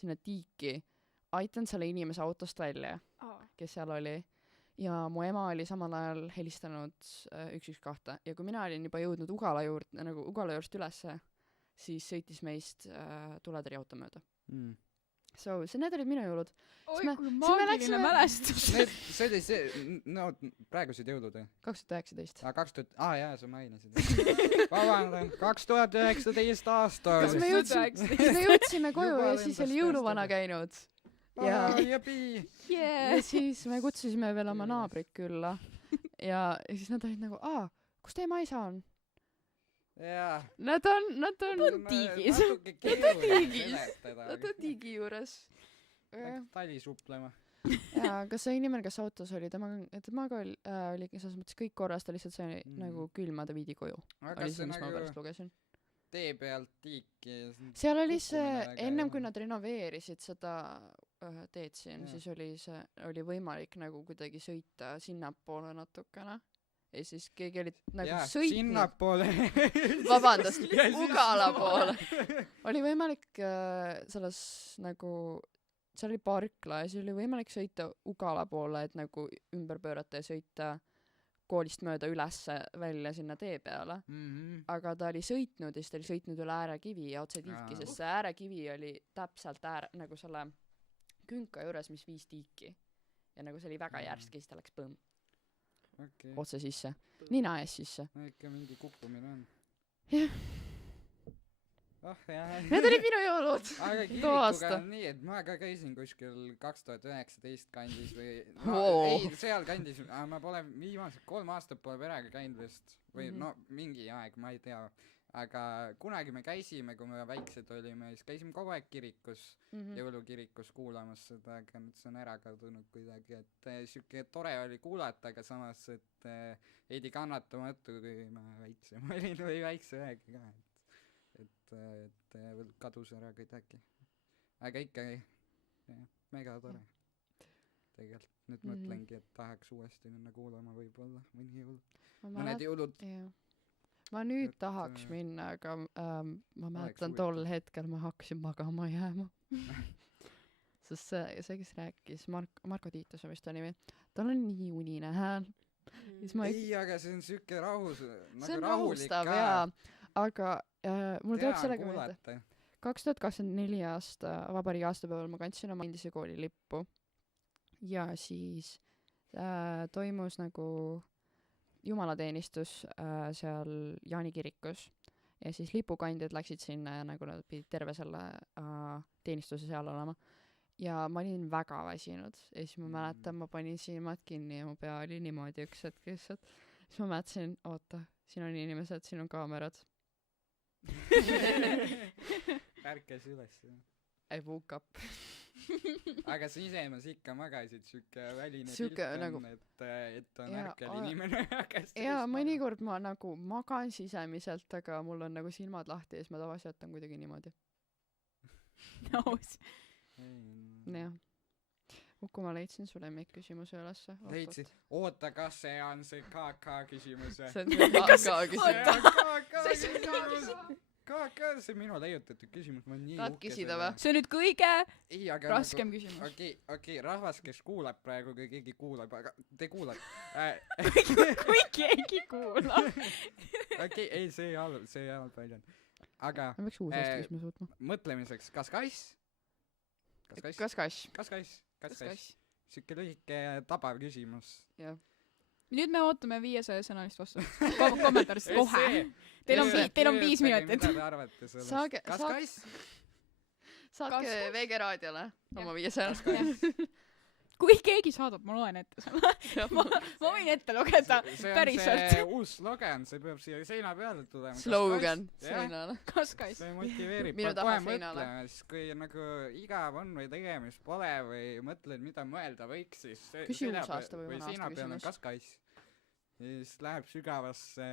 sinna tiiki. Aitan selle inimese autost välja, kes seal oli. Ja mu ema oli samal ajal helistanud 112 ja kui mina olin juba jõudnud Ugala juurest ülesse, siis sõitis meist tuletõrjeauto mööda. So, need olid minu jõulud. Oi, me- kui siis me maagiline läksime- mälestus. see oli see no praegused jõulud või 2019. 2000 jaa sa mainisid vabandan 2019 aasta Kas me oli jõudsime koju Juba ja siis lendas oli jõuluvana täiesti. käinud. Ja- jepi Ja siis me kutsusime veel oma naabrid külla. Ja siis nad olid nagu, kus teie maisa on? jaa Nad on tiigis. natuke keeruline tiigis. seletada Nad on tiigi juures. läks tali suplema Ja aga see inimene, kes autos oli, temaga oli selles mõttes kõik korras, ta lihtsalt sai Mm. nagu külma, ta viidi koju. aga Oli see see, mis ma nagu pärast lugesin. tee pealt tiiki ja seal oli see kukkumine väga ennem ei kui ole. nad renoveerisid seda teed siin Jah. siis oli võimalik nagu kuidagi sõita sinnapoole natukene ja siis keegi oli nagu Jaa, sõitnud sinnapoole vabandust Ja siis- Ugala poole oli võimalik selles nagu seal oli parkla ja siis oli võimalik sõita Ugala poole et nagu ümber pöörata ja sõita koolist mööda ülesse välja sinna tee peale Mhm. aga ta oli sõitnud ja siis ta oli sõitnud üle äärekivi ja otse tiiki Aa. sest see äärekivi oli täpselt nagu selle künka juures mis viis tiiki ja nagu see oli väga Aa. järsk ja siis ta läks põmm okei otse sisse nina ees sisse no ikka mingi kukkumine on Jah. oh jah need olid minu jõulud aga too kirikuga aasta on nii et ma ka käisin kuskil 2019 kandis või no Oo. ei seal kandis aga ma pole viimased 3 aastat pole perega käinud vist või Mhm. no mingi aeg ma ei tea aga kunagi me käisime kui me väiksed olime siis käisime kogu aeg kirikus jõulukirikus kuulamas seda aga nüüd see on ära kadunud kuidagi et siuke tore oli kuulata aga samas et veidi kannatamatu kui ma väiksem olin või väikse ühega ka et kadus ära kuidagi aga ikkagi jah mega tore tegelikult nüüd Mhm. mõtlengi et tahaks uuesti minna kuulama võib-olla mõni jõul ma mõned mäletan jõulud ma nüüd Et, tahaks minna aga ma mäletan huvitav. tol hetkel ma hakkasin magama jääma sest see kes rääkis Marko Tiitus on vist ta nimi tal on nii unine hääl siis ma ei aga see on siuke rahus nagu see on rahulik rahustav ka jaa aga mul tuleb hea sellega meelde kuulata 2024 aasta vabariigi aastapäeval ma kandsin oma endise kooli lippu ja siis toimus nagu jumalateenistus seal Jaani kirikus ja siis lipukandjad läksid sinna ja nagu nad pidid terve selle teenistuse seal olema ja ma olin väga väsinud ja siis ma mäletan ma panin silmad kinni ja mu pea oli niimoodi üks hetk lihtsalt siis ma mõtlesin oota siin on inimesed siin on kaamerad ärkas üles I woke up aga sa sisemas ikka magasid siuke väline Siuke pilt on nagu- et on Jaa, ärkel aa- inimene hakkas jaa mõnikord ma nagu magan sisemiselt aga mul on nagu silmad lahti ja siis ma tavaliselt jätan kuidagi niimoodi aus jah Uku ma leidsin su lemmikküsimuse ülesse leidsid oota kas see on see KK küsimus või see on see KK küsimus KK see minu leiutatud küsimus ma olen nii Tahad uhke küsida selle või? see on nüüd kõige ei aga raskem küsimus okei rahvas kes kuulab praegu kui keegi kuulab aga te kuulate kui keegi kuulab okei ei see ei olnud väljend aga ma peaks uus eesti küsimuse võtma mõtlemiseks kas kass kas kass siuke lühike tabav küsimus jah nüüd me ootame 500 sõnalist vastust kommentaaris kohe teil on 5 minutit mida te arvate sellest Saage- kas saag- kass saatke Kas- VG raadiole oma kas 500 kass kui keegi saadab ma loen ette selle ma võin ette lugeda see on päriselt see uus slogan see peab siia seina peale tulema slogan Kas kass? Jah, seinale kas kass see motiveerib Minu peab taha kohe seinale. mõtlema siis kui nagu igav on või tegemist pole või mõtled mida mõelda võiks siis Küsi uus aasta või vana aasta seina peal on küsimus. kas kass ja siis läheb sügavasse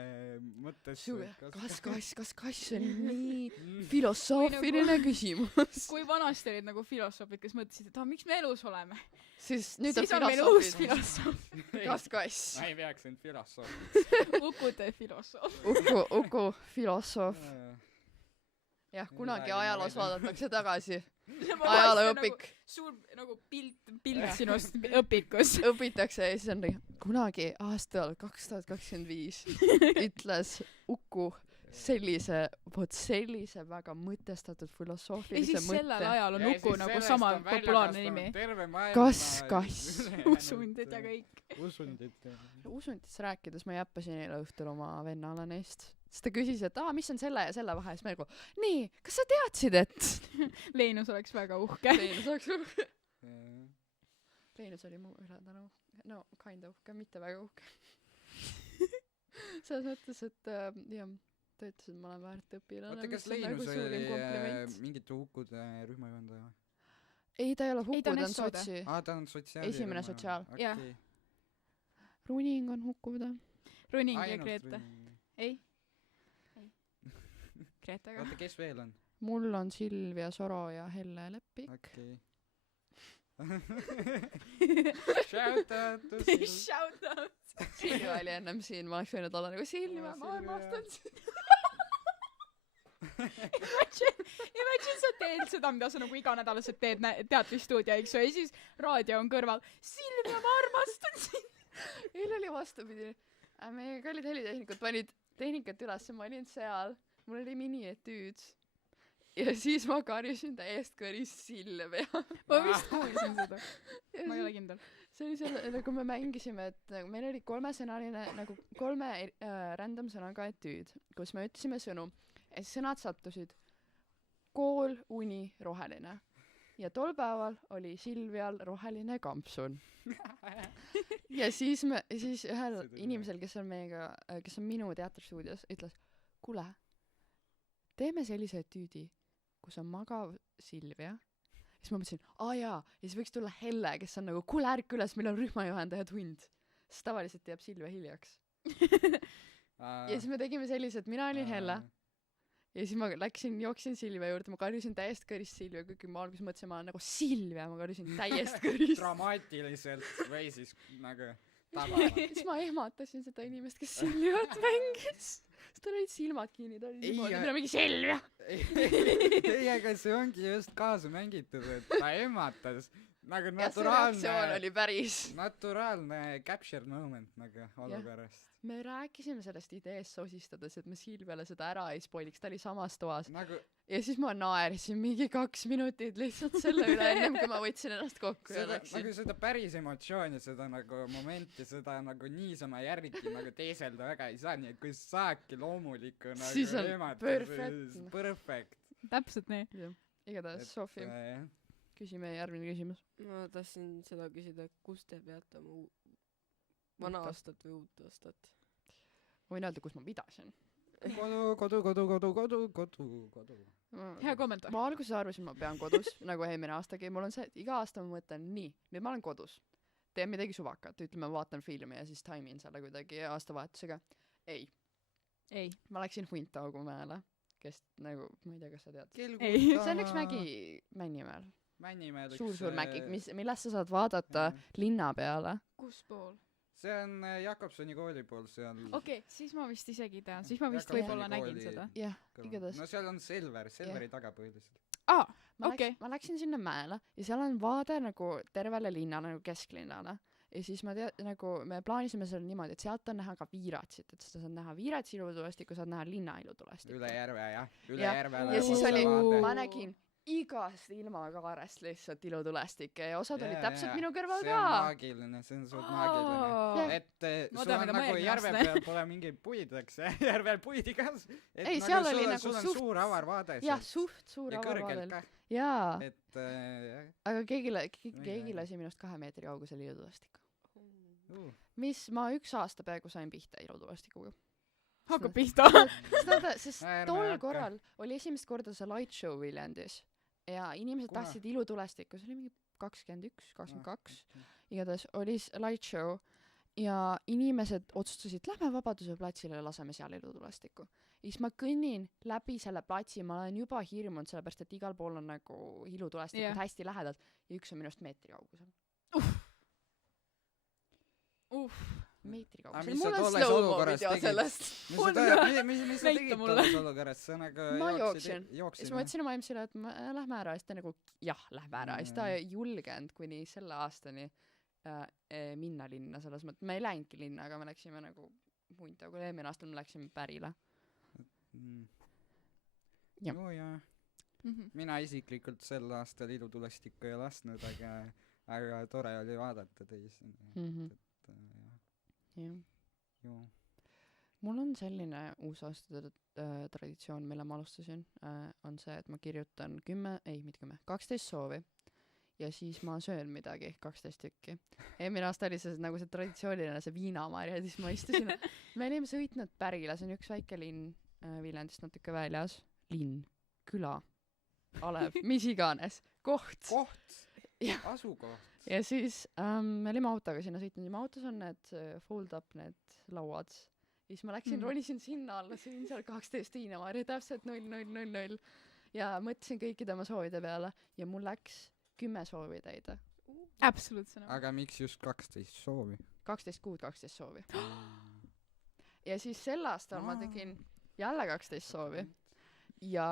mõttesse kas kass on nii filosoofiline küsimus kui vanasti olid nagu filosoofid kes mõtlesid et miks me elus oleme siis nüüd siis on meil uus filosoofid filosoof kas kass ma ei peaks end filosoof Uku filosoof Uku filosoof jah kunagi ajaloos vaadatakse tagasi ajalooõpik suur nagu pilt sinust õpikus õpitakse ja siis on nii kunagi aastal 2025 ütles Uku sellise väga mõtestatud ja filosoofilise siis sellel mõtte ajal on Uku nagu sama populaarne nimi Kas kass? usundid ja kõik usundid usunditest rääkides ma jäppasin eile õhtul oma vennale neist siis ta küsis et mis on selle ja selle vahe siis ma nagu nii kas sa teadsid et Leenus oleks väga uhke Leenus oli mu üle tänu no kinda uhke mitte väga uhke selles mõttes et jah ta ütles et ma olen väärt õpilane oota kas mis on nagu Leinus suurim oli kompliment mingite hukkude rühmajuhendaja või ei ta ei ole Ei, ta hukkunud on ta on Estoode. sotsi ta on sotsiaal Esimene sotsiaal. Jah. Runing on hukkuda Runing ja Grete ei Gretega . oota , kes veel on ? mul on Silvia Soro ja Helle Lepik . okei . Shout out to Sil- . Shout out . Silvia oli ennem siin , ma oleks võinud olla nagu Silvia , ma Silvia. armastan sind . Imagine sa teed seda , mida sa nagu iganädalaselt teed teatristuudio , eks ju , ja siis raadio on kõrval . Silvia , ma armastan sind . eile oli vastupidi . meie kallid helitehnikud panid tehnikat ülesse , ma olin seal , mul oli minietüüd . ja siis ma karjusin täiesti kõris Silvia . ma vist kuulsin seda , ma ei ole kindel . see oli selle , nagu me mängisime , et nagu meil oli kolmesõnaline nagu kolme random sõnaga etüüd , kus me ütlesime sõnu ja siis sõnad sattusid kool , uni , roheline . ja tol päeval oli Silvial roheline kampsun . ja siis ühel See tuli inimesel , kes on meiega , kes on minu teatristuudios , ütles , kuule , teeme sellise etüüdi , kus on magav Silvia . siis ma mõtlesin , aa jaa , ja siis võiks tulla Helle , kes on nagu , kuule ärka üles , meil on rühmajuhendaja tund . sest tavaliselt jääb Silvia hiljaks . ja siis me tegime sellise , et mina olin Helle ja siis ma jooksin Silvia juurde , ma karjusin täiesti kõrist Silvia , kuigi ma alguses mõtlesin , ma olen nagu Silvia , ma karjusin täiesti kõrist . dramaatiliselt või siis nagu tabavalt . siis ma ehmatasin seda inimest , kes Silviat mängis . siis tal olid silmad kinni , ta oli Ei, niimoodi , ja- mina mingi Silvia . ei , aga see ongi just kaasa mängitud , et ta ehmatas nagu ja see reaktsioon oli naturaalne , päris . naturaalne capture moment nagu olukorrast . me rääkisime sellest ideest sosistades , et me Silviale seda ära ei spoiliks , ta oli samas toas . nagu ja siis ma naersin mingi 2 minutit lihtsalt selle üle , ennem kui ma võtsin ennast kokku ja seda , läksin nagu . seda päris emotsiooni , seda nagu momenti , seda nagu niisama järgi nagu teeselda väga ei saa , nii et kui saadki loomuliku nagu Siis on ehmatuse, perfektne. perfect . täpselt nii . igatahes , Sofi , küsi meie järgmine küsimus . ma tahtsin seda küsida , kus te peate oma vana aastat või uut aastat ? võin öelda , kus ma pidasin . kodu . hea kommentaar . ma alguses arvasin , ma pean kodus , nagu eelmine aastagi , mul on see , et iga aasta ma mõtlen , nii , nüüd ma olen kodus . teen midagi suvakat , ütleme , vaatan filmi ja siis taimin selle kuidagi aastavahetusega . ei , ei . ma läksin Huntaugumäele , kes nagu , ma ei tea , kas sa tead . Ei. see on üks mägi Männimäel , Männimäel suur mägi , millest sa saad vaadata linna peale . kus pool ? see on Jakobsoni kooli pool seal okei , siis ma vist isegi tean , siis ma vist Jakobsoni võib-olla nägin kooli- seda . jah , kõrval. igatahes no seal on Selveri taga põhiliselt . aa , ma okei. ma läksin sinna mäele ja seal on vaade nagu tervele linnale , nagu kesklinnale . ja siis nagu me plaanisime seal niimoodi , et sealt on näha ka Viiratsit , et sa saad näha Viiratsi ilutulestikku , saad näha linna ilutulestikku . üle järve jah , üle Ja- järve ja siis oli- vaade. ma nägin igast ilmakaarest lihtsalt ilutulestikke ja osad olid Jaa, täpselt jaa. minu kõrval see on ka . maagiline , see on suht maagiline . et Ma sul tean, on mida ma nagu eelmine järve aasta peal pole mingeid puid , eks , järvel puid igas . Ei, seal oli nagu sul on suht- suur avar vaade jah , sealt suht suur ja kõrgelt avapaadel . ka , jaa , et jah . aga keegi Mingi lasi minust 2 meetri kaugusel ilutulestikku . Uh. mis ma 1 aasta peaaegu sain pihta ilutulestikuga . hakkab pihta . sest Ärme tol hakka. korral oli esimest korda see light show Viljandis ja inimesed Kuna? tahtsid ilutulestikku , see oli mingi 21 , 22 , igatahes oli light show ja inimesed otsustasid , lähme Vabaduse platsile ja laseme seal ilutulestikku . ja siis ma kõnnin läbi selle platsi , ma olen juba hirmunud , sellepärast et igal pool on nagu ilutulestikud Jah. hästi lähedalt ja üks on minust meetri kaugusel . meetri Aga kaugusel . mis sa mul on tolles slow-mo olukorras video tegid? sellest . mis sa Näita tegid mulle. tolles olukorras , sa nagu Ma jooksin. siis jooksid ma ütlesin oma emsile , et lähme ära ja siis ta nagu jah , lähme ära ja siis ta ei julgenud kuni selle aastani minna linna , selles mõttes , me ei läinudki linna , aga me läksime nagu Huntaugu , eelmine aasta me läksime Pärile . Jah. no jaa , mina isiklikult sel aastal ilutulestikku ei lasknud , aga tore oli vaadata teisi , jah . joo . mul on selline uusaasta traditsioon , mille ma alustasin , on see , et ma kirjutan 12 soovi ja siis ma söön midagi 12 tükki . eelmine aasta oli see nagu see traditsiooniline see viinamarja ja siis ma istusin , me olime sõitnud Pärila , see on üks väike linn Viljandist natuke väljas , linn , küla , alev , mis iganes , koht . koht Jah. , asukoht . ja siis me olime autoga sinna sõitnud ja mu autos on need fold up need lauad siis ma läksin ronisin sinna alla, sõin seal 12 viinamarja, täpselt 0,000 ja mõtlesin kõikide oma soovide peale ja mul läks 10 soovi täide. Absoluutselt. aga miks just 12 soovi? 12 kuud, 12 soovi. Ja siis sel aastal ma tegin jälle 12 soovi ja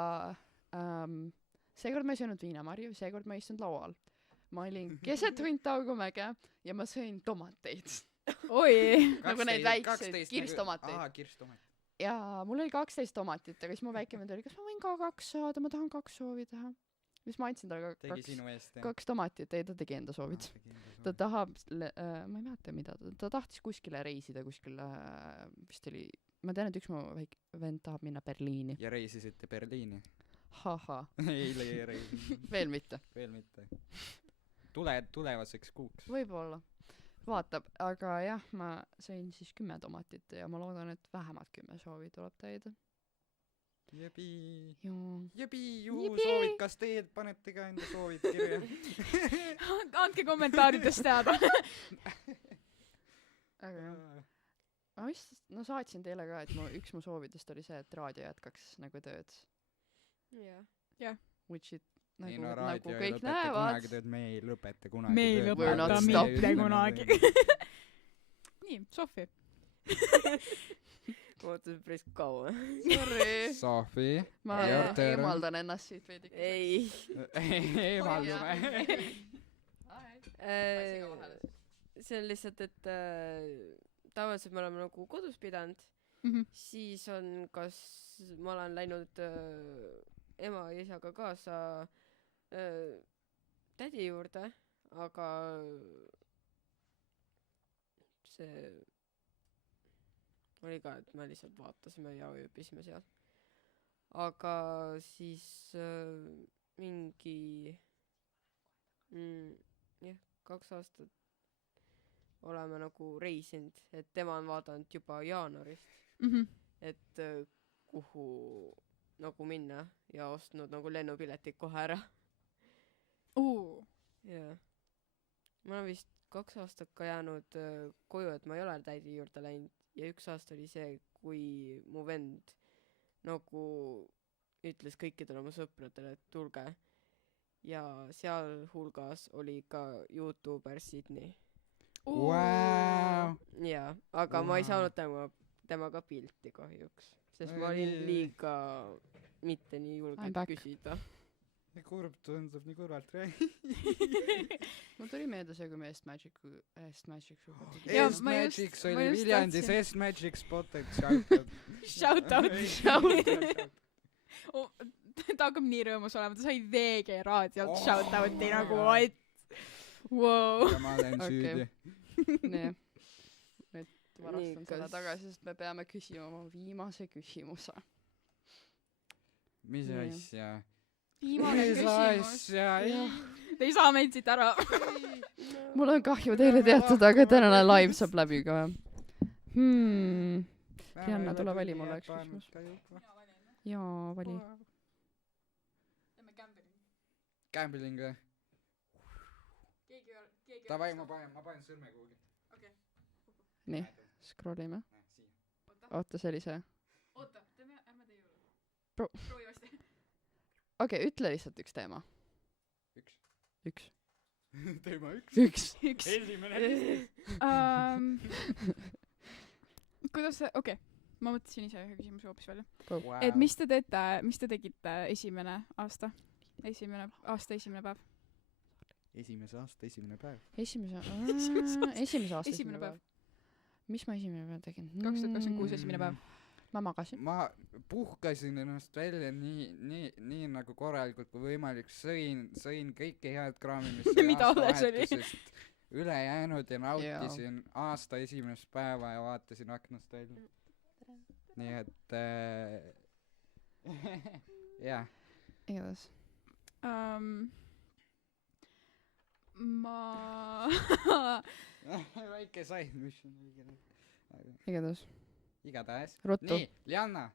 seekord ma ei söönud viinamarju, seekord ma ei istunud laual. Ma olin keset Hunt Taugumäge ja ma sõin tomateid. Oi! Nagu neid väikseid kirstomateid. Kirstomateid. Ja mul oli 12 tomatit, aga siis mu väike vend oli, kas ma võin ka 2 saada, ma tahan 2 soovi teha. Siis ma andsin talle Tegi sinu eest, jah? 2 tomatit, ei ta tegi enda soovid. Ta tahab, ma ei mäleta mida, ta tahtis kuskile reisida, kuskile, vist oli, ma tean, et üks mu väike vend tahab minna Berliini. Ja reisisite Berliini? Haha. Ei reisi. Veel mitte. Veel mitte. Tulevaseks kuuks. Võib-olla. Vaatab, aga jah, ma sõin siis 10 tomatit ja ma loodan, et vähemalt 10 soovi tuleb täida. Jõbi, Juu. soovid, kas teie panete ka enda soovid kirja? Andke kommentaarides teada. Aga jah. Ma vist, saatsin teile ka, et üks mu soovidest oli see, et raadio jätkaks nagu tööd. Jah. Which it Ei, nagu raadio ei kõik lõpeta näevad. kunagi tööd, me ei lõpeta kunagi Me ei tööd. lõpeta mitte kunagi. Nii, Sofi. Ootasin päris kaua. Sorry. Sofi. Ma eemaldan ennast siit veidi. Ei. Eemaldume. See on lihtsalt, et tavaliselt me oleme nagu kodus pidanud. Siis on, kas ma olen läinud ema ja isaga kaasa tädi juurde, aga see oli ka, et me lihtsalt vaatasime ja ööbisime seal. Aga siis mingi 2 aastat oleme nagu reisinud, et tema on vaadanud juba jaanuarist, et kuhu nagu minna ja ostnud nagu lennupiletid kohe ära. Jaa. Ma olen vist 2 aastat ka jäänud koju, et ma ei ole täidi juurde läinud ja 1 aasta oli see, kui mu vend nagu ütles kõikidele oma sõpradele, et tulge. Ja seal hulgas oli ka YouTuber Sydney. Wow. Jaa, aga ma ei saanud temaga pilti kahjuks, sest ma olin liiga mitte nii julgelt küsida. Kurb tundub, nii kurvalt räägi. Mul tuli meelde see, kui me Est-Magics oli Viljandis, Est-Magics spotted, shoutout. Ta hakkab nii rõõmus olema, ta sai VG raadiolt shoutouti nagu, wow. Ja ma olen süüdi. Nii. Nüüd varastan selle tagasi, sest me peame küsima oma viimase küsimuse. Mis asja? Viimane küsimus. Te ei saa meid siit ära. Mul on kahju teile teatada, aga tänane live saab läbi ka. Rihanna, tule vali mulle üks küsimus. Jaa, vali. Gambling või? Davai, ma panen sõrme kuhugi. Nii, scrollime. Oota, see oli see. Oota, ärme tee juurde. Proovi vasti. Okei, ütle lihtsalt üks teema. Üks. Teema üks. Esimene. Kuidas see, okei. Ma mõtlesin ise ühe küsimuse hoopis välja. Wow. Et mis te tegite esimene aasta? Esimene päev? Esimese aasta esimene päev. Esimese aasta esimene päev. Mis ma esimene päev tegin? 2026 esimene päev. Ma magasin. Ma puhkasin ennast välja nii nagu korralikult kui võimalik. Sõin kõike head kraami, mis mida alles oli. Üle jäänud ja nautisin aasta esimest päeva ja vaatasin aknast välja. Nii et jah. Igatahes. Väike sain, mis on igatahes. Ruttu. Nii, Lianna.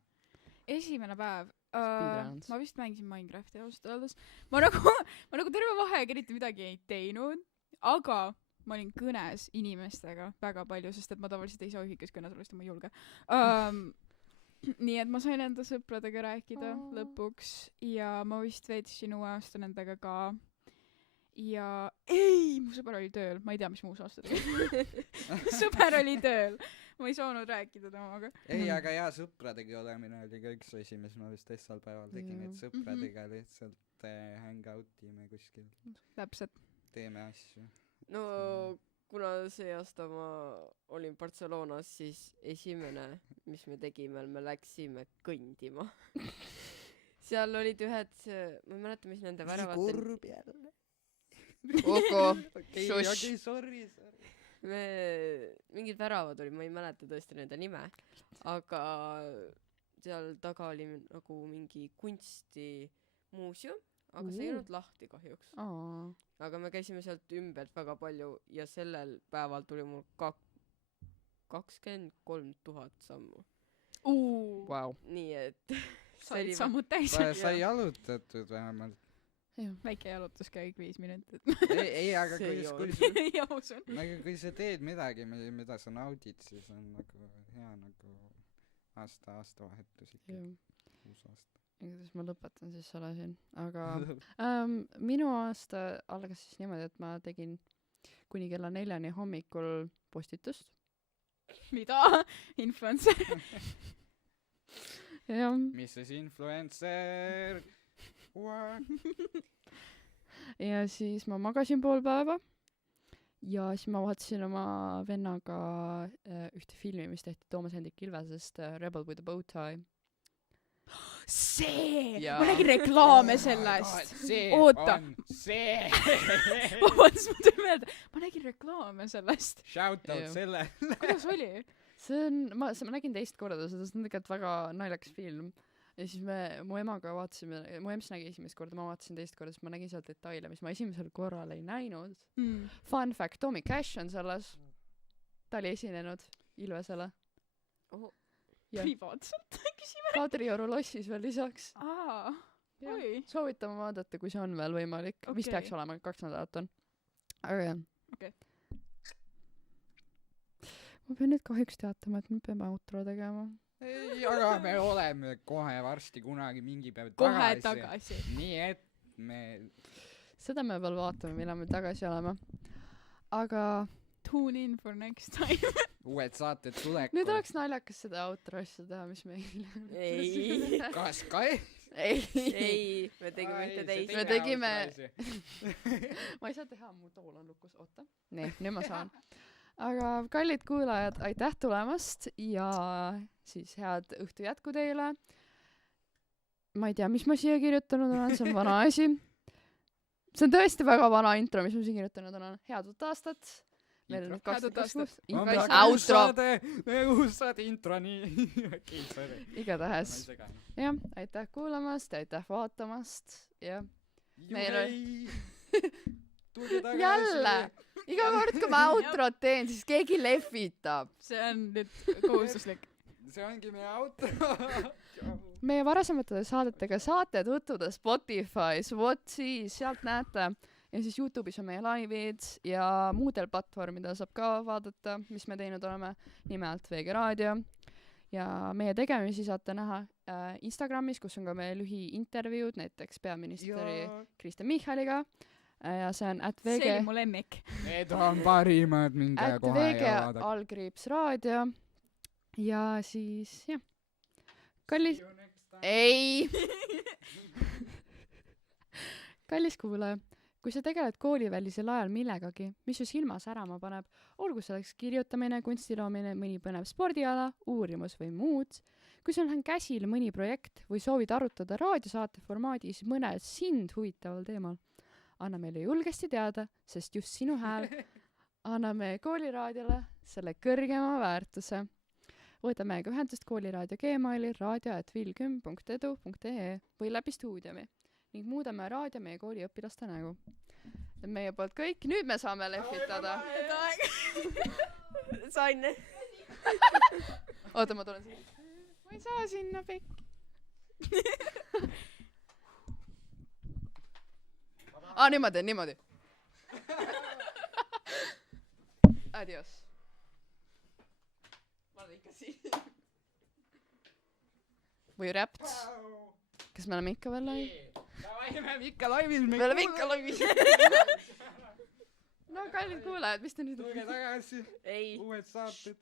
Esimene päev. Ma vist mängisin Minecrafti ausalt öeldes. Ma nagu terve vaheaeg eriti midagi ei teinud, aga ma olin kõnes inimestega väga palju, sest et ma tavaliselt ei saa ühikas kõnes olla, sest ma ei julge. Nii et ma sain enda sõpradega rääkida lõpuks ja ma vist veetsin uue aasta nendega ka. Ja ei, mu sõber oli tööl, ma ei tea, mis mu uus aasta tegi. Mu sõber oli tööl, ma ei saanud rääkida temaga. ei, aga jaa, sõpradega olemine oli ka üks asi, mis ma vist teisel päeval tegin, et sõpradega lihtsalt hang out ime kuskil. Täpselt. Teeme asju. No kuna see aasta ma olin Barcelonas, siis esimene, mis me tegime, me läksime kõndima. Seal olid ühed, ma ei mäleta, mis nende väravad. Kurb jälle. Oko, okei, sorry. Mingid väravad olid, ma ei mäleta tõesti nende nime, aga seal taga oli nagu mingi kunstimuuseum, aga see ei olnud lahti kahjuks. Aga me käisime sealt ümbert väga palju ja sellel päeval tuli mul 23 000 sammu. Wow. Nii et said sammud täis. Sai jalutatud vähemalt. Väike jalutuskäik 5 minutit. ei, aga kui sa teed midagi, mida sa naudid, siis on nagu hea nagu aastavahetus ikka. Uus aasta. Igatahes ma lõpetan siis selle siin, aga minu aasta algas siis niimoodi, et ma tegin kuni kella 4 hommikul postitust. Mida? Influencer? Jah. Mis siis influencer? Ja siis ma magasin pool päeva ja siis ma vaatasin oma vennaga ühte filmi, mis tehti Toomas Hendrik Ilvesest, Rebel with a Bow Tie. See! Ja. Ma nägin reklaame sellest. Oota. See! Ma nägin reklaame sellest. Shoutout selle. Kuidas oli? Ma nägin teist korda seda, see on tegelikult väga naljakas film. Ja siis mu emaga vaatasime, mu ems nägi esimest korda, ma vaatasin teist korda, siis ma nägin seal detaile, mis ma esimesel korral ei näinud. Fun fact, Tommy Cash on selles. Ta oli esinenud Ilvesele. Privaatselt küsime. Kadrioru lossis veel lisaks. Oi. Soovitame vaadata, kui see on veel võimalik. Vist peaks olema, 2 nädalat on. Aga jah. Ma pean nüüd kahjuks teatama, et me peame outro tegema. Ei, aga me oleme kohe varsti kunagi mingi päev tagasi. Nii et me... Seda me veel vaatame, millal me tagasi oleme. Aga... Tune in for next time. Uued saated tulekul. Nüüd oleks naljakas seda outro asja teha, mis meil... Ei. Kas ka ei? Ei. Me tegime ühte teist. Me tegime... Ma ei saa teha, mu tool on lukus. Oota. Nii, nüüd ma saan. Aga kallid kuulajad, aitäh tulemast ja siis head õhtu jätku teile. Ma ei tea, mis ma siia kirjutanud olen, see on vana asi. See on tõesti väga vana intro, mis ma siia kirjutanud olen. Head uut aastat. Head uut aastat. Outro. Uusad intro, nii. Igatahes. Jah, aitäh kuulamast, aitäh vaatamast. Ja meil jälle! Iga kord, kui ma outrot teen, siis keegi lehvitab. See on nüüd kohustuslik. See ongi meie outro. Meie varasemate saadetega saate tutvuda Spotify's, Whatsis, sealt näete. Ja siis YouTube'is on meie laivid ja muudel platvormidel saab ka vaadata, mis me teinud oleme, nimelt VG Raadio. Ja meie tegemisi saate näha Instagramis, kus on ka meie lühiintervjuud, näiteks peaministeri Kristen Michaliga. Ja see on @VG. See oli mu lemmik. Need on parimad, minge kohe ja vaadake. @VG_raadio. Ja siis, jah. Kallis... Ei! Kallis kuulaja, kui sa tegeled koolivälisel ajal millegagi, mis su silma särama paneb, olgu selleks kirjutamine, kunstiloomine, mõni põnev spordiala, uurimus või muud, kui sul on käsil mõni projekt või soovid arutada raadiosaate formaadis mõne sind huvitaval teemal, anna meile julgesti teada, sest just sinu hääl annab meie kooliraadiole selle kõrgema väärtuse. Võta meiega ühendust kooliraadio Gmaili radio@vilgüm.edu.ee või läbi stuudiumi ning muudame raadio meie kooli õpilaste nägu. Meie poolt kõik, nüüd me saame lehvitada. Sain. Oota, ma tulen siia. Ma ei saa sinna pekki. Nüüd ma teen niimoodi. Adios. ma olen ikka siin . või räpt . kas me oleme ikka veel live ? Davai, me oleme ikka laivis . me oleme ikka laivis . no kallid kuulajad , mis te nüüd tulge tagasi , ei . uued saated .